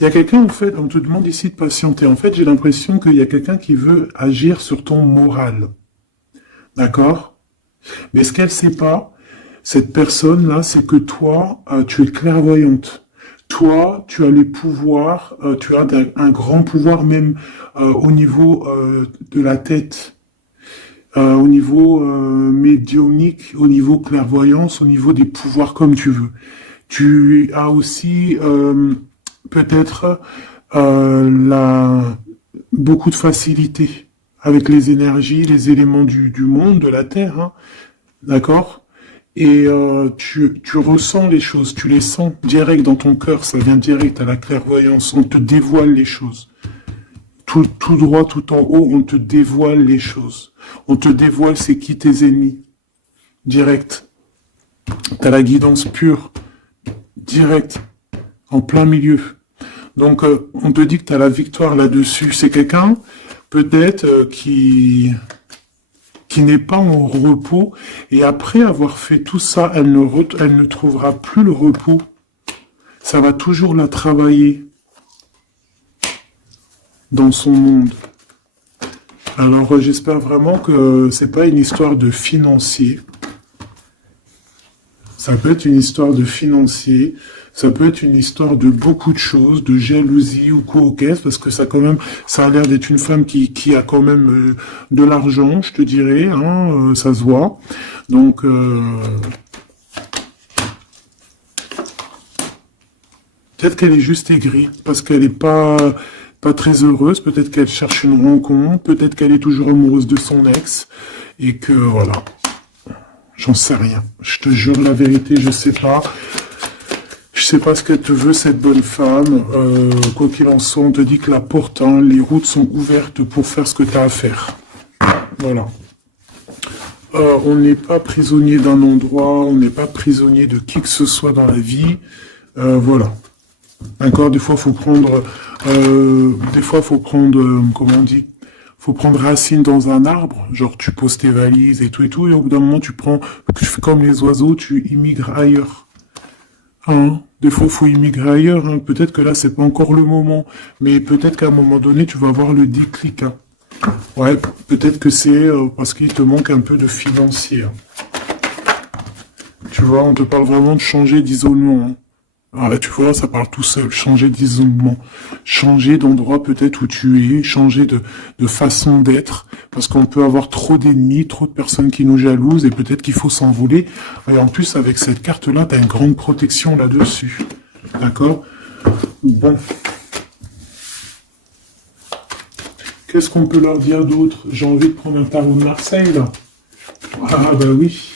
Il y a quelqu'un, en fait, on te demande ici de patienter. En fait, j'ai l'impression qu'il y a quelqu'un qui veut agir sur ton moral. D'accord? Mais ce qu'elle ne sait pas, cette personne-là, c'est que toi, tu es clairvoyante. Toi, tu as les pouvoirs, tu as un grand pouvoir même au niveau de la tête, au niveau médiumnique, au niveau clairvoyance, au niveau des pouvoirs comme tu veux. Tu as aussi peut-être beaucoup de facilité avec les énergies, les éléments du monde, de la Terre, hein, d'accord? Et tu ressens les choses, tu les sens direct dans ton cœur, ça vient direct à la clairvoyance, on te dévoile les choses. Tout droit, tout en haut, on te dévoile les choses. On te dévoile c'est qui tes ennemis. Direct. T'as la guidance pure. Direct. En plein milieu. Donc, on te dit que t'as la victoire là-dessus. C'est quelqu'un, peut-être, qui n'est pas en repos, et après avoir fait tout ça, elle ne trouvera plus le repos. Ça va toujours la travailler dans son monde. Alors j'espère vraiment que c'est pas une histoire de financier. Ça peut être une histoire de financier, ça peut être une histoire de beaucoup de choses, de jalousie ou quoi au caisse, parce que ça a l'air d'être une femme qui a quand même de l'argent, je te dirais, hein, ça se voit. Donc peut-être qu'elle est juste aigrie, parce qu'elle n'est pas très heureuse, peut-être qu'elle cherche une rencontre, peut-être qu'elle est toujours amoureuse de son ex, et que voilà. J'en sais rien. Je te jure la vérité, je sais pas. Je sais pas ce qu'elle te veut, cette bonne femme. Quoi qu'il en soit, on te dit que la porte, hein, les routes sont ouvertes pour faire ce que tu as à faire. Voilà. On n'est pas prisonnier d'un endroit, on n'est pas prisonnier de qui que ce soit dans la vie. Voilà. D'accord, des fois, faut prendre, comment on dit, faut prendre racine dans un arbre, genre tu poses tes valises et tout, et au bout d'un moment tu fais comme les oiseaux, tu immigres ailleurs. Hein, des fois, faut immigrer ailleurs. Hein. Peut-être que là, c'est pas encore le moment, mais peut-être qu'à un moment donné, tu vas avoir le déclic. Hein. Ouais, peut-être que c'est parce qu'il te manque un peu de financier. Hein. Tu vois, on te parle vraiment de changer d'isolement. Hein. Ah, là, tu vois, ça parle tout seul. Changer d'isolement. Changer d'endroit peut-être où tu es. Changer de façon d'être. Parce qu'on peut avoir trop d'ennemis, trop de personnes qui nous jalousent et peut-être qu'il faut s'envoler. Et en plus, avec cette carte-là, tu as une grande protection là-dessus. D'accord? Bon. Qu'est-ce qu'on peut leur dire d'autre? J'ai envie de prendre un tarot de Marseille, là. Ah, bah oui.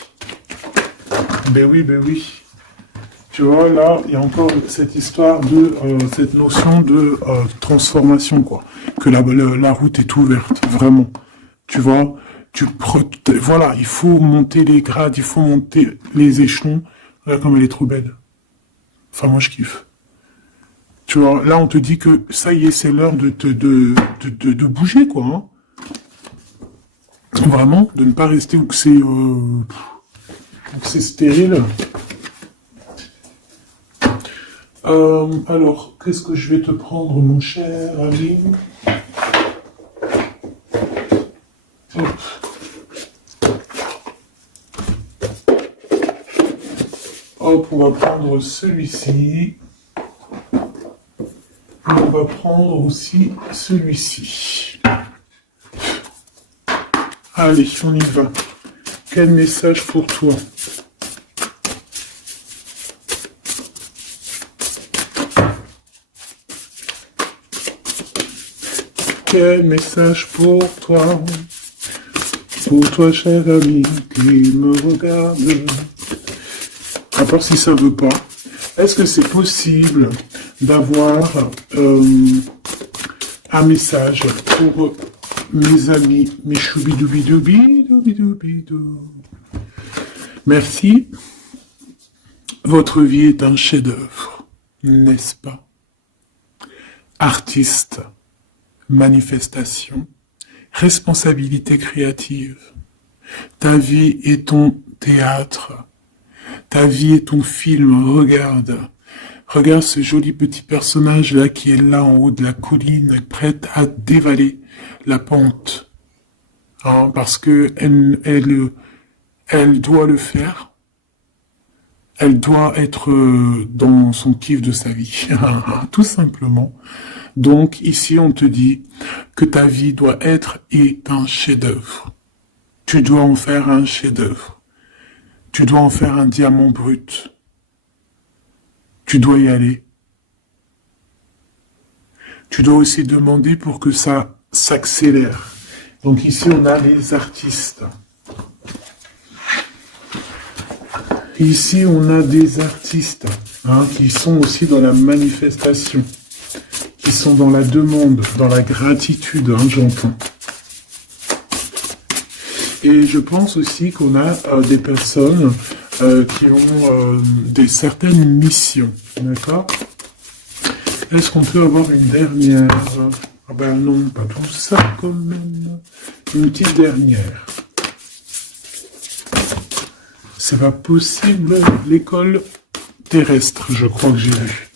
Ben oui, ben oui. Tu vois, là, il y a encore cette histoire de, cette notion de transformation, quoi. Que la route est ouverte, vraiment. Tu vois, voilà, il faut monter les grades, il faut monter les échelons. Regarde comme elle est trop belle. Enfin, moi, je kiffe. Tu vois, là, on te dit que ça y est, c'est l'heure de bouger, quoi. Hein. Vraiment, de ne pas rester où c'est stérile. Alors, qu'est-ce que je vais te prendre, mon cher ami? Hop. Hop, on va prendre celui-ci. Et on va prendre aussi celui-ci. Allez, on y va. Quel message pour toi? Quel message pour toi, cher ami, qui me regarde. À part si ça veut pas, est-ce que c'est possible d'avoir un message pour mes amis, mes choubidoubidoubidoubidoubidoubidou. Merci. Votre vie est un chef-d'œuvre, n'est-ce pas? Artiste. Manifestation, responsabilité créative. Ta vie est ton théâtre. Ta vie est ton film. Regarde. Regarde ce joli petit personnage-là qui est là en haut de la colline, prête à dévaler la pente. Hein, parce que elle doit le faire. Elle doit être dans son kiff de sa vie. Tout simplement. Donc ici, on te dit que ta vie doit être un chef-d'œuvre. Tu dois en faire un chef-d'œuvre. Tu dois en faire un diamant brut. Tu dois y aller. Tu dois aussi demander pour que ça s'accélère. Donc ici, on a les artistes. Ici, on a des artistes qui sont aussi dans la manifestation. Qui sont dans la demande, dans la gratitude, j'entends. Et je pense aussi qu'on a des personnes qui ont certaines missions, d'accord? Est-ce qu'on peut avoir une dernière? Ah ben non, pas tout ça quand même. Une petite dernière. C'est pas possible, l'école terrestre, je crois que j'ai vu.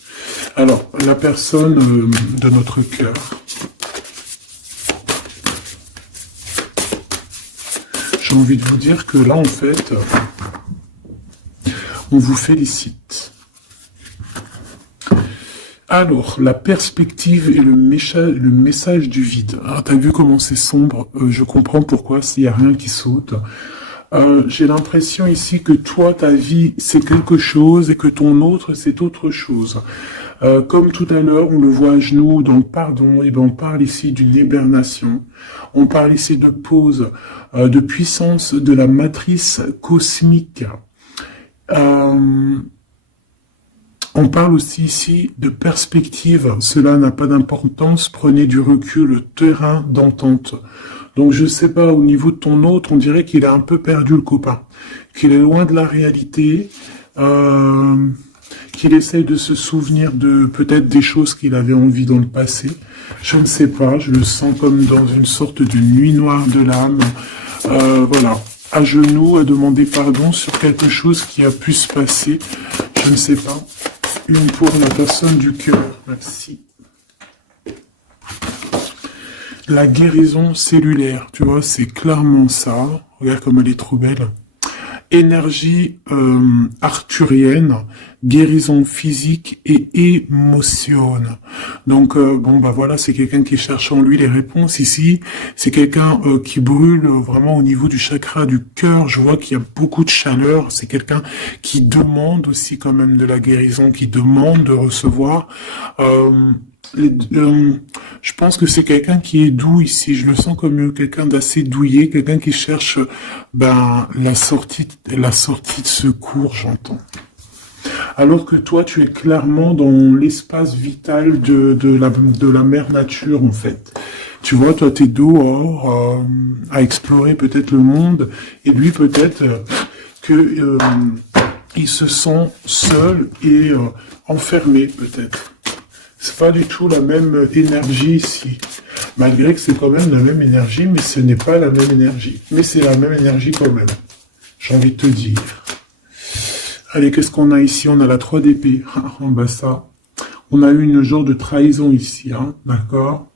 Alors, la personne de notre cœur. J'ai envie de vous dire que là, en fait, on vous félicite. Alors, la perspective et le message du vide. Ah, t'as vu comment c'est sombre? Je comprends pourquoi s'il n'y a rien qui saute. J'ai l'impression ici que toi, ta vie, c'est quelque chose et que ton autre, c'est autre chose. Comme tout à l'heure, on le voit à genoux dans le pardon, et ben on parle ici d'une hibernation. On parle ici de pause, de puissance de la matrice cosmique. On parle aussi ici de perspective. Cela n'a pas d'importance. Prenez du recul, terrain d'entente. Donc je sais pas, au niveau de ton autre, on dirait qu'il a un peu perdu le copain, qu'il est loin de la réalité, qu'il essaye de se souvenir de peut-être des choses qu'il avait envie dans le passé. Je ne sais pas, je le sens comme dans une sorte de nuit noire de l'âme. Voilà, à genoux, à demander pardon sur quelque chose qui a pu se passer. Je ne sais pas. Une pour la personne du cœur. Merci. La guérison cellulaire, tu vois, c'est clairement ça. Regarde comme elle est trop belle. Énergie arthurienne, guérison physique et émotion. Donc bon bah voilà, c'est quelqu'un qui cherche en lui les réponses ici. C'est quelqu'un qui brûle vraiment au niveau du chakra du cœur. Je vois qu'il y a beaucoup de chaleur. C'est quelqu'un qui demande aussi quand même de la guérison, qui demande de recevoir. Je pense que c'est quelqu'un qui est doux ici. Je le sens comme quelqu'un d'assez douillet, quelqu'un qui cherche la sortie de secours, j'entends. Alors que toi, tu es clairement dans l'espace vital de la mère nature, en fait. Tu vois, toi, t'es dehors à explorer peut-être le monde, et lui, peut-être que il se sent seul et enfermé, peut-être. C'est pas du tout la même énergie ici. Malgré que c'est quand même la même énergie, mais ce n'est pas la même énergie. Mais c'est la même énergie quand même. J'ai envie de te dire. Allez, qu'est-ce qu'on a ici? On a la 3 d'épée. En bas ça. On a eu une genre de trahison ici, hein, d'accord?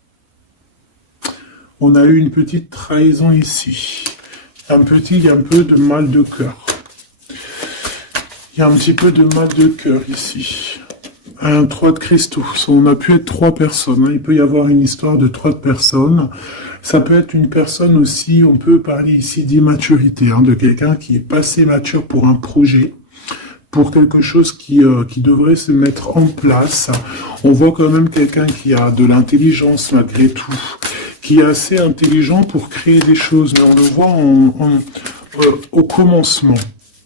On a eu une petite trahison ici. Il y a un peu de mal de cœur. Il y a un petit peu de mal de cœur ici. Un 3 de cristaux. On a pu être 3 personnes. Hein. Il peut y avoir une histoire de 3 personnes. Ça peut être une personne aussi, on peut parler ici d'immaturité, hein, de quelqu'un qui est pas assez mature pour un projet, pour quelque chose qui devrait se mettre en place. On voit quand même quelqu'un qui a de l'intelligence malgré tout, qui est assez intelligent pour créer des choses, mais on le voit au commencement.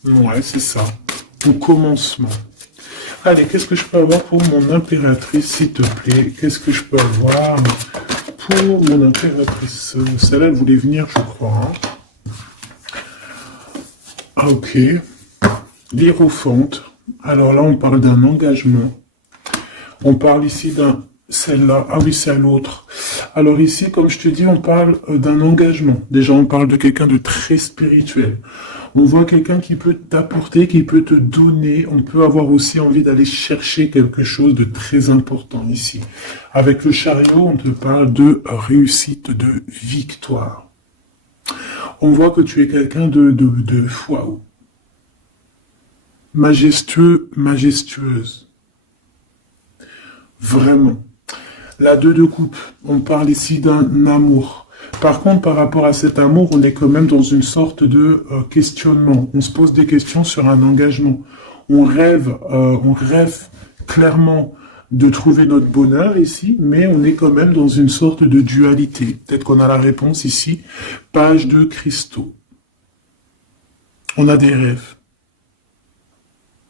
Ouais, c'est ça. Au commencement. Allez, qu'est-ce que je peux avoir pour mon impératrice, s'il te plaît? Qu'est-ce que je peux avoir pour mon impératrice? Celle-là, elle voulait venir, je crois. Hein. Ah, ok. L'Hiérophante. Alors là, on parle d'un engagement. On parle ici d'un... Celle-là. Ah oui, c'est à l'autre. Alors ici, comme je te dis, on parle d'un engagement. Déjà, on parle de quelqu'un de très spirituel. On voit quelqu'un qui peut t'apporter, qui peut te donner. On peut avoir aussi envie d'aller chercher quelque chose de très important ici. Avec le chariot, on te parle de réussite, de victoire. On voit que tu es quelqu'un de waouh. Majestueux, majestueuse. Vraiment. La 2 de coupe, on parle ici d'un amour. Par contre, par rapport à cet amour, on est quand même dans une sorte de questionnement. On se pose des questions sur un engagement. On rêve clairement de trouver notre bonheur ici, mais on est quand même dans une sorte de dualité. Peut-être qu'on a la réponse ici. Page de cristaux. On a des rêves.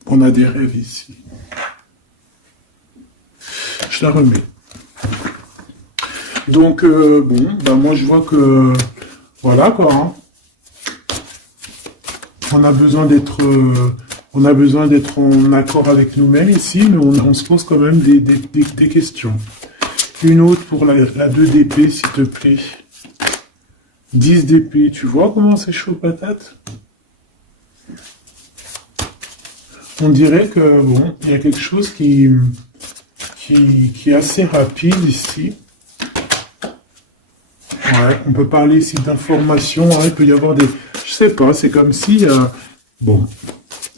On a des rêves ici. Je la remets. Donc, bon, ben moi je vois que, voilà quoi, hein. On a besoin d'être en accord avec nous-mêmes ici, mais on se pose quand même des questions. Une autre pour la 2 d'épée, s'il te plaît. 10 d'épée, tu vois comment c'est chaud patate? On dirait que, bon, il y a quelque chose qui est assez rapide ici. Ouais, on peut parler ici d'informations, hein, il peut y avoir des... Je sais pas, c'est comme si... bon,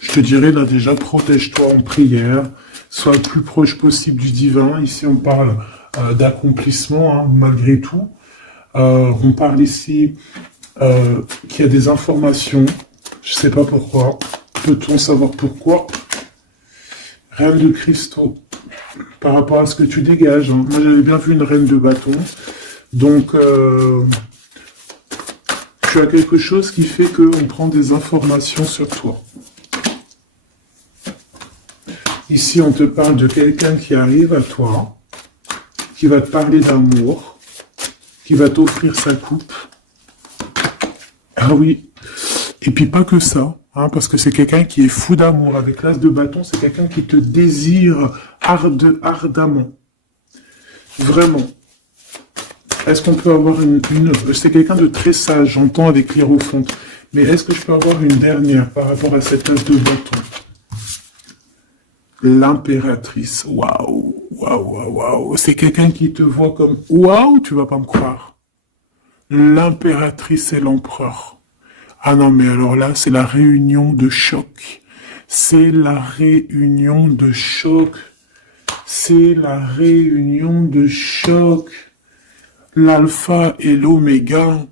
je te dirais là déjà, protège-toi en prière, sois le plus proche possible du divin. Ici, on parle d'accomplissement, hein, malgré tout. On parle ici qu'il y a des informations, je sais pas pourquoi. Peut-on savoir pourquoi? Reine de cristaux, par rapport à ce que tu dégages. Hein. Moi, j'avais bien vu une reine de bâton. Donc, tu as quelque chose qui fait qu'on prend des informations sur toi. Ici, on te parle de quelqu'un qui arrive à toi, qui va te parler d'amour, qui va t'offrir sa coupe. Ah oui, et puis pas que ça. hein, parce que c'est quelqu'un qui est fou d'amour. Avec l'as de bâton, c'est quelqu'un qui te désire ardemment. Vraiment. Est-ce qu'on peut avoir c'est quelqu'un de très sage, j'entends avec l'hiérophante. Mais est-ce que je peux avoir une dernière par rapport à cette as de bâton? L'impératrice. Waouh, waouh, waouh, waouh. C'est quelqu'un qui te voit comme waouh, tu vas pas me croire. L'impératrice et l'empereur. Ah non, mais alors là, c'est la réunion de choc. C'est la réunion de choc. C'est la réunion de choc. L'alpha et l'oméga.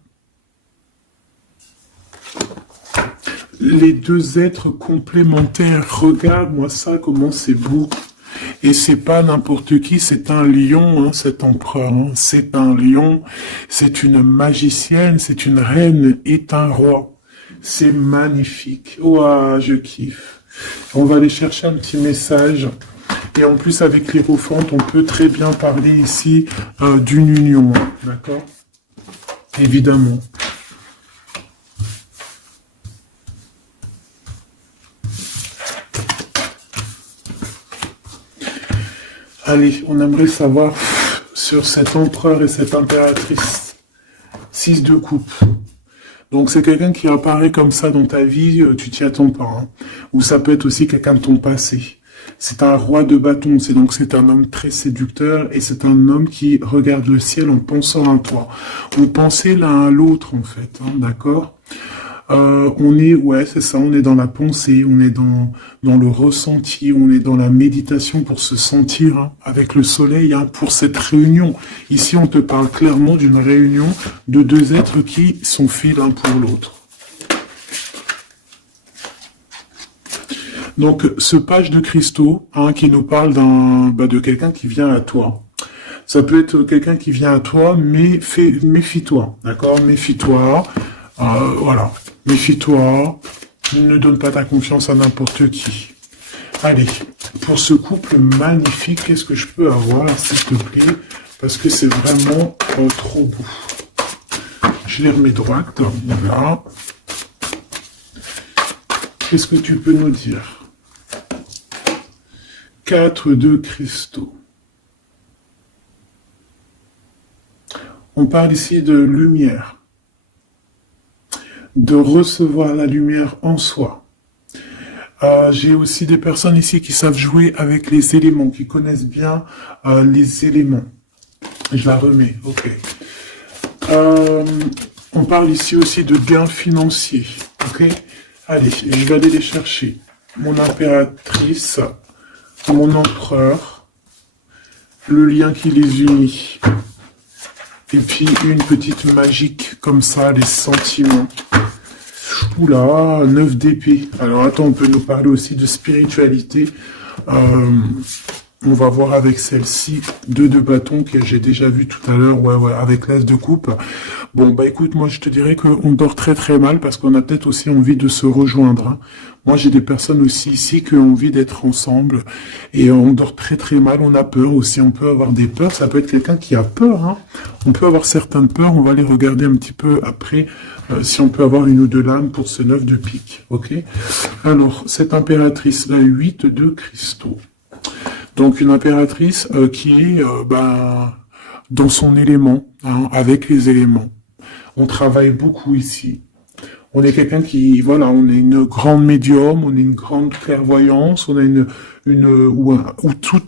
Les deux êtres complémentaires. Regarde-moi ça, comment c'est beau. Et c'est pas n'importe qui, c'est un lion, hein, cet empereur. Hein. C'est un lion, c'est une magicienne, c'est une reine et un roi. C'est magnifique. Ouah, je kiffe. On va aller chercher un petit message. Et en plus, avec l'hiérophante, on peut très bien parler ici d'une union. D'accord? Évidemment. Allez, on aimerait savoir sur cet empereur et cette impératrice. 6 de coupe. Donc c'est quelqu'un qui apparaît comme ça dans ta vie, tu t'y attends pas. Hein. Ou ça peut être aussi quelqu'un de ton passé. C'est un roi de bâton, c'est un homme très séducteur et c'est un homme qui regarde le ciel en pensant à toi. On pensait l'un à l'autre en fait, hein, d'accord? On est, ouais, c'est ça, on est dans la pensée, on est dans le ressenti, on est dans la méditation pour se sentir hein, avec le soleil, hein, pour cette réunion. Ici, on te parle clairement d'une réunion de deux êtres qui sont faits l'un pour l'autre. Donc, ce page de cristaux, hein, qui nous parle de quelqu'un qui vient à toi. Ça peut être quelqu'un qui vient à toi, mais méfie-toi, d'accord? Méfie-toi, voilà. Méfie-toi, ne donne pas ta confiance à n'importe qui. Allez, pour ce couple magnifique, qu'est-ce que je peux avoir, s'il te plaît? Parce que c'est vraiment trop beau. Je les remets droite, voilà. Qu'est-ce que tu peux nous dire? 4 de cristaux. On parle ici de lumière. De recevoir la lumière en soi. J'ai aussi des personnes ici qui savent jouer avec les éléments, qui connaissent bien les éléments. Je la remets, ok. On parle ici aussi de gains financiers, ok. Allez, je vais aller les chercher. Mon impératrice, mon empereur, le lien qui les unit. Et puis une petite magique comme ça, les sentiments. Oula, 9 d'épée. Alors attends, on peut nous parler aussi de spiritualité. On va voir avec celle-ci, 2 de bâton que j'ai déjà vu tout à l'heure, ouais, avec l'as de coupe. Bon, bah écoute, moi je te dirais qu'on dort très très mal parce qu'on a peut-être aussi envie de se rejoindre. Hein. Moi j'ai des personnes aussi ici qui ont envie d'être ensemble et on dort très très mal, on a peur aussi, on peut avoir des peurs, ça peut être quelqu'un qui a peur. Hein. On peut avoir certaines peurs, on va les regarder un petit peu après si on peut avoir une ou deux lames pour ce 9 de pique, ok? Alors, cette impératrice, la 8 de cristaux. Donc une impératrice qui est dans son élément, hein, avec les éléments. On travaille beaucoup ici. On est quelqu'un qui, voilà, on est une grande médium, on est une grande clairvoyance, on a ou tout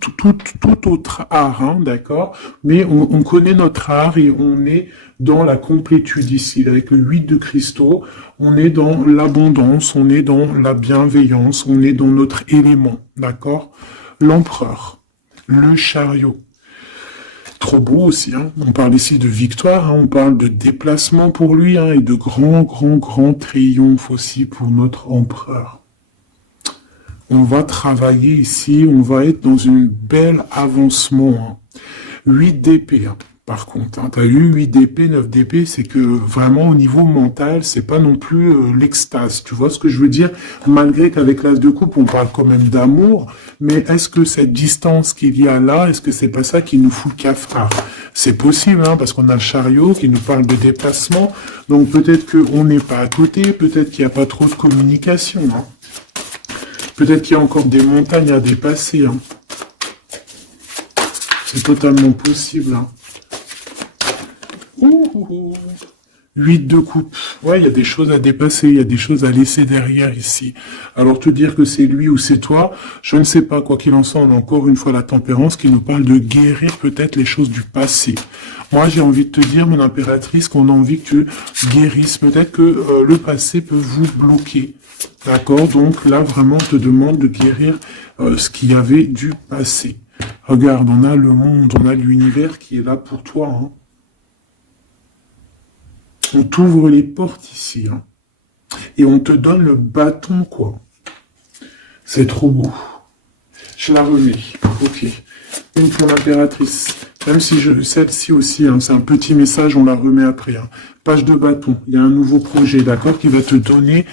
autre art, hein, d'accord? Mais on connaît notre art et on est dans la complétude ici. Avec le 8 de cristaux, on est dans l'abondance, on est dans la bienveillance, on est dans notre élément, d'accord? L'empereur, le chariot. Trop beau aussi, hein. On parle ici de victoire, hein. On parle de déplacement pour lui, hein, et de grand triomphe aussi pour notre empereur. On va travailler ici, on va être dans une belle avancement. Hein. 8 d'épée. Hein. Par contre, hein, tu as eu 8 d'épée, 9 d'épée, c'est que vraiment au niveau mental, c'est pas non plus l'extase. Tu vois ce que je veux dire? Malgré qu'avec l'as de coupe, on parle quand même d'amour, mais est-ce que cette distance qu'il y a là, est-ce que c'est pas ça qui nous fout le cafard? C'est possible, hein, parce qu'on a le chariot qui nous parle de déplacement, donc peut-être qu'on n'est pas à côté, peut-être qu'il n'y a pas trop de communication, hein. Peut-être qu'il y a encore des montagnes à dépasser, hein. C'est totalement possible, hein. 8 de coupe. Ouais, il y a des choses à dépasser, il y a des choses à laisser derrière ici. Alors te dire que c'est lui ou c'est toi, je ne sais pas. Quoi qu'il en soit, on a encore une fois la tempérance qui nous parle de guérir peut-être les choses du passé. Moi, j'ai envie de te dire, mon impératrice, qu'on a envie que tu guérisses. Peut-être que le passé peut vous bloquer. D'accord? Donc là, vraiment, on te demande de guérir ce qu'il y avait du passé. Regarde, on a le monde, on a l'univers qui est là pour toi, hein. On t'ouvre les portes ici, hein. Et on te donne le bâton, quoi. C'est trop beau. Je la remets. Ok. Une pour l'impératrice. Même si celle-ci aussi, hein, c'est un petit message, on la remet après, hein. Page de bâton. Il y a un nouveau projet, d'accord, qui va te donner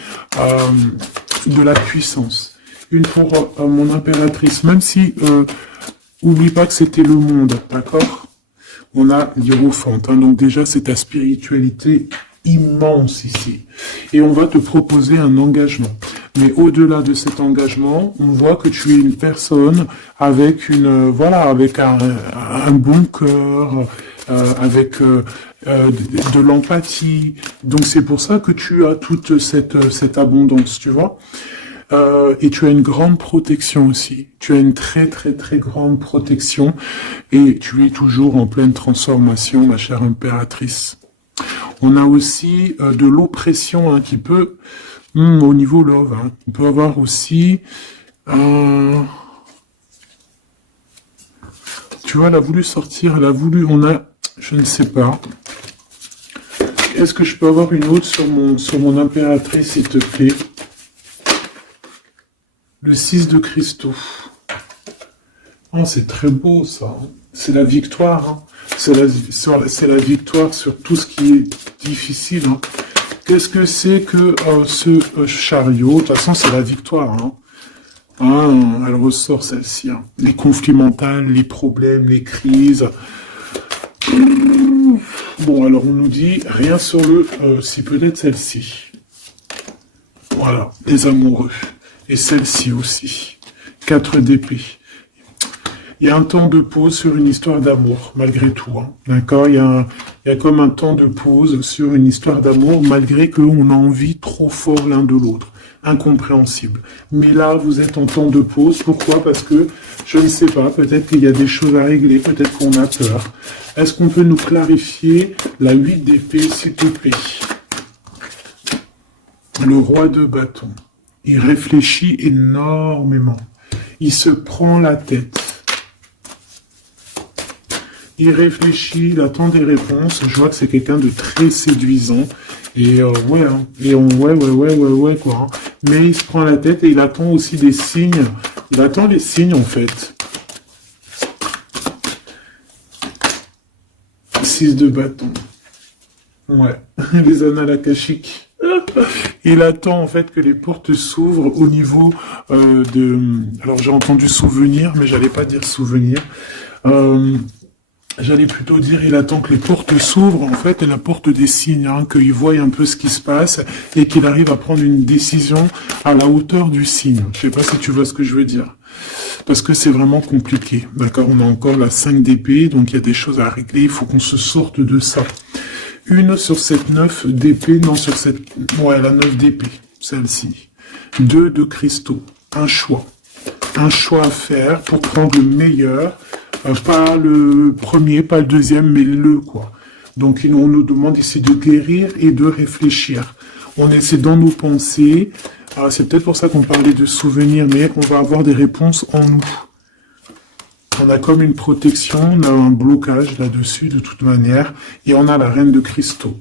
de la puissance. Une pour mon impératrice. Même si, oublie pas que c'était le monde, d'accord? On a l'Hiérophante, hein, donc déjà c'est ta spiritualité immense ici. Et on va te proposer un engagement. Mais au-delà de cet engagement, on voit que tu es une personne avec avec un bon cœur, avec de l'empathie. Donc c'est pour ça que tu as toute cette abondance, tu vois. Et tu as une grande protection aussi. Tu as une très très très grande protection et tu es toujours en pleine transformation, ma chère impératrice. On a aussi de l'oppression, hein, qui peut, au niveau love, hein, on peut avoir aussi, tu vois, elle a voulu sortir, je ne sais pas. Est-ce que je peux avoir une autre sur mon impératrice, s'il te plaît? Le 6 de cristaux. Oh, c'est très beau, ça. C'est la victoire, hein. C'est la victoire sur tout ce qui est difficile, hein. Qu'est-ce que c'est que ce chariot? De toute façon, c'est la victoire, hein. Ah, elle ressort, celle-ci, hein. Les conflits mentaux, les problèmes, les crises. Bon, alors on nous dit rien sur si peut-être celle-ci. Voilà, les amoureux. Et celle-ci aussi. 4 d'épée. Il y a un temps de pause sur une histoire d'amour, malgré tout, hein. D'accord? Il y a comme un temps de pause sur une histoire d'amour, malgré qu'on a envie trop fort l'un de l'autre. Incompréhensible. Mais là, vous êtes en temps de pause. Pourquoi? Parce que, je ne sais pas, peut-être qu'il y a des choses à régler, peut-être qu'on a peur. Est-ce qu'on peut nous clarifier la 8 d'épée, s'il te plaît? Le roi de bâton. Il réfléchit énormément. Il se prend la tête. Il réfléchit, il attend des réponses. Je vois que c'est quelqu'un de très séduisant. Et ouais, hein. Et ouais, quoi. Hein. Mais il se prend la tête et il attend aussi des signes. Il attend les signes, en fait. 6 de bâton. Ouais. Les annales akashiques. Il attend en fait que les portes s'ouvrent au niveau Alors j'ai entendu souvenir, mais j'allais pas dire souvenir. J'allais plutôt dire il attend que les portes s'ouvrent en fait et la porte des signes, hein, qu'il voie un peu ce qui se passe et qu'il arrive à prendre une décision à la hauteur du signe. Je sais pas si tu vois ce que je veux dire. Parce que c'est vraiment compliqué. D'accord, on a encore la 5 d'épée, donc il y a des choses à régler, il faut qu'on se sorte de ça. Une sur cette 9 d'épée, non sur cette... Ouais, la 9 d'épée, celle-ci. 2 de cristaux, un choix. Un choix à faire pour prendre le meilleur. Pas le premier, pas le deuxième, mais le quoi. Donc on nous demande ici de guérir et de réfléchir. On essaie dans nos pensées. C'est peut-être pour ça qu'on parlait de souvenirs, mais on va avoir des réponses en nous. On a comme une protection, on a un blocage là-dessus de toute manière, et on a la reine de cristaux.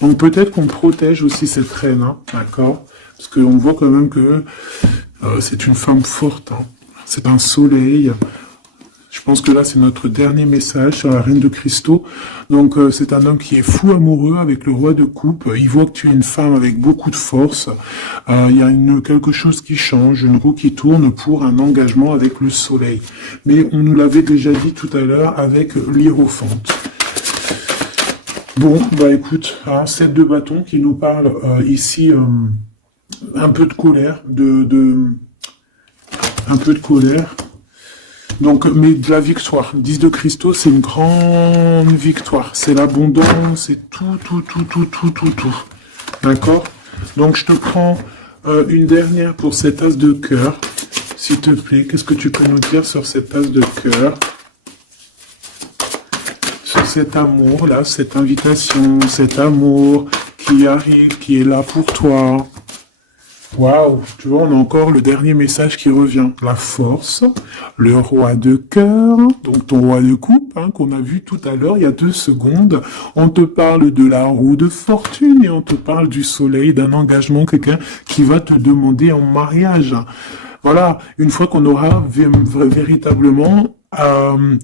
Donc peut-être qu'on protège aussi cette reine, hein, d'accord? Parce qu'on voit quand même que c'est une femme forte, hein. C'est un soleil. Je pense que là, c'est notre dernier message sur la reine de cristaux. Donc, c'est un homme qui est fou amoureux avec le roi de coupe. Il voit que tu es une femme avec beaucoup de force. Il y a quelque chose qui change, une roue qui tourne pour un engagement avec le soleil. Mais on nous l'avait déjà dit tout à l'heure avec l'hiérophante. Bon, bah écoute, 7 de bâton qui nous parle ici un peu de colère, un peu de colère. Donc, mais de la victoire. 10 de cristaux, c'est une grande victoire. C'est l'abondance, c'est tout. D'accord? Donc, je te prends une dernière pour cet as de cœur. S'il te plaît, qu'est-ce que tu peux nous dire sur cet as de cœur? Sur cet amour, là, cette invitation, cet amour qui arrive, qui est là pour toi. Waouh, tu vois, on a encore le dernier message qui revient. La force, le roi de cœur, donc ton roi de coupe, qu'on a vu tout à l'heure, il y a 2 secondes. On te parle de la roue de fortune et on te parle du soleil, d'un engagement, quelqu'un qui va te demander en mariage. Voilà, une fois qu'on aura véritablement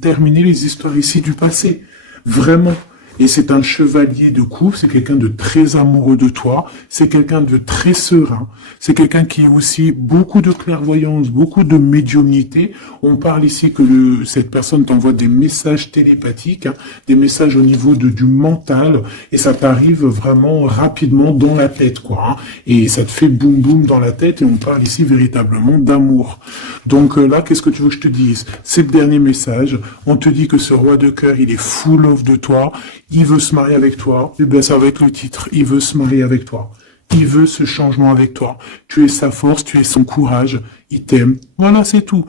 terminé les histoires ici du passé. Vraiment. Et c'est un chevalier de coupe, c'est quelqu'un de très amoureux de toi, c'est quelqu'un de très serein, c'est quelqu'un qui a aussi beaucoup de clairvoyance, beaucoup de médiumnité. On parle ici que cette personne t'envoie des messages télépathiques, des messages au niveau du mental, et ça t'arrive vraiment rapidement dans la tête, quoi. Et ça te fait boum boum dans la tête, et on parle ici véritablement d'amour. Donc là, qu'est-ce que tu veux que je te dise? C'est le dernier message. On te dit que ce roi de cœur, il est full of de toi. Il veut se marier avec toi. Et bien, ça va être le titre. Il veut se marier avec toi. Il veut ce changement avec toi. Tu es sa force, tu es son courage. Il t'aime. Voilà, c'est tout.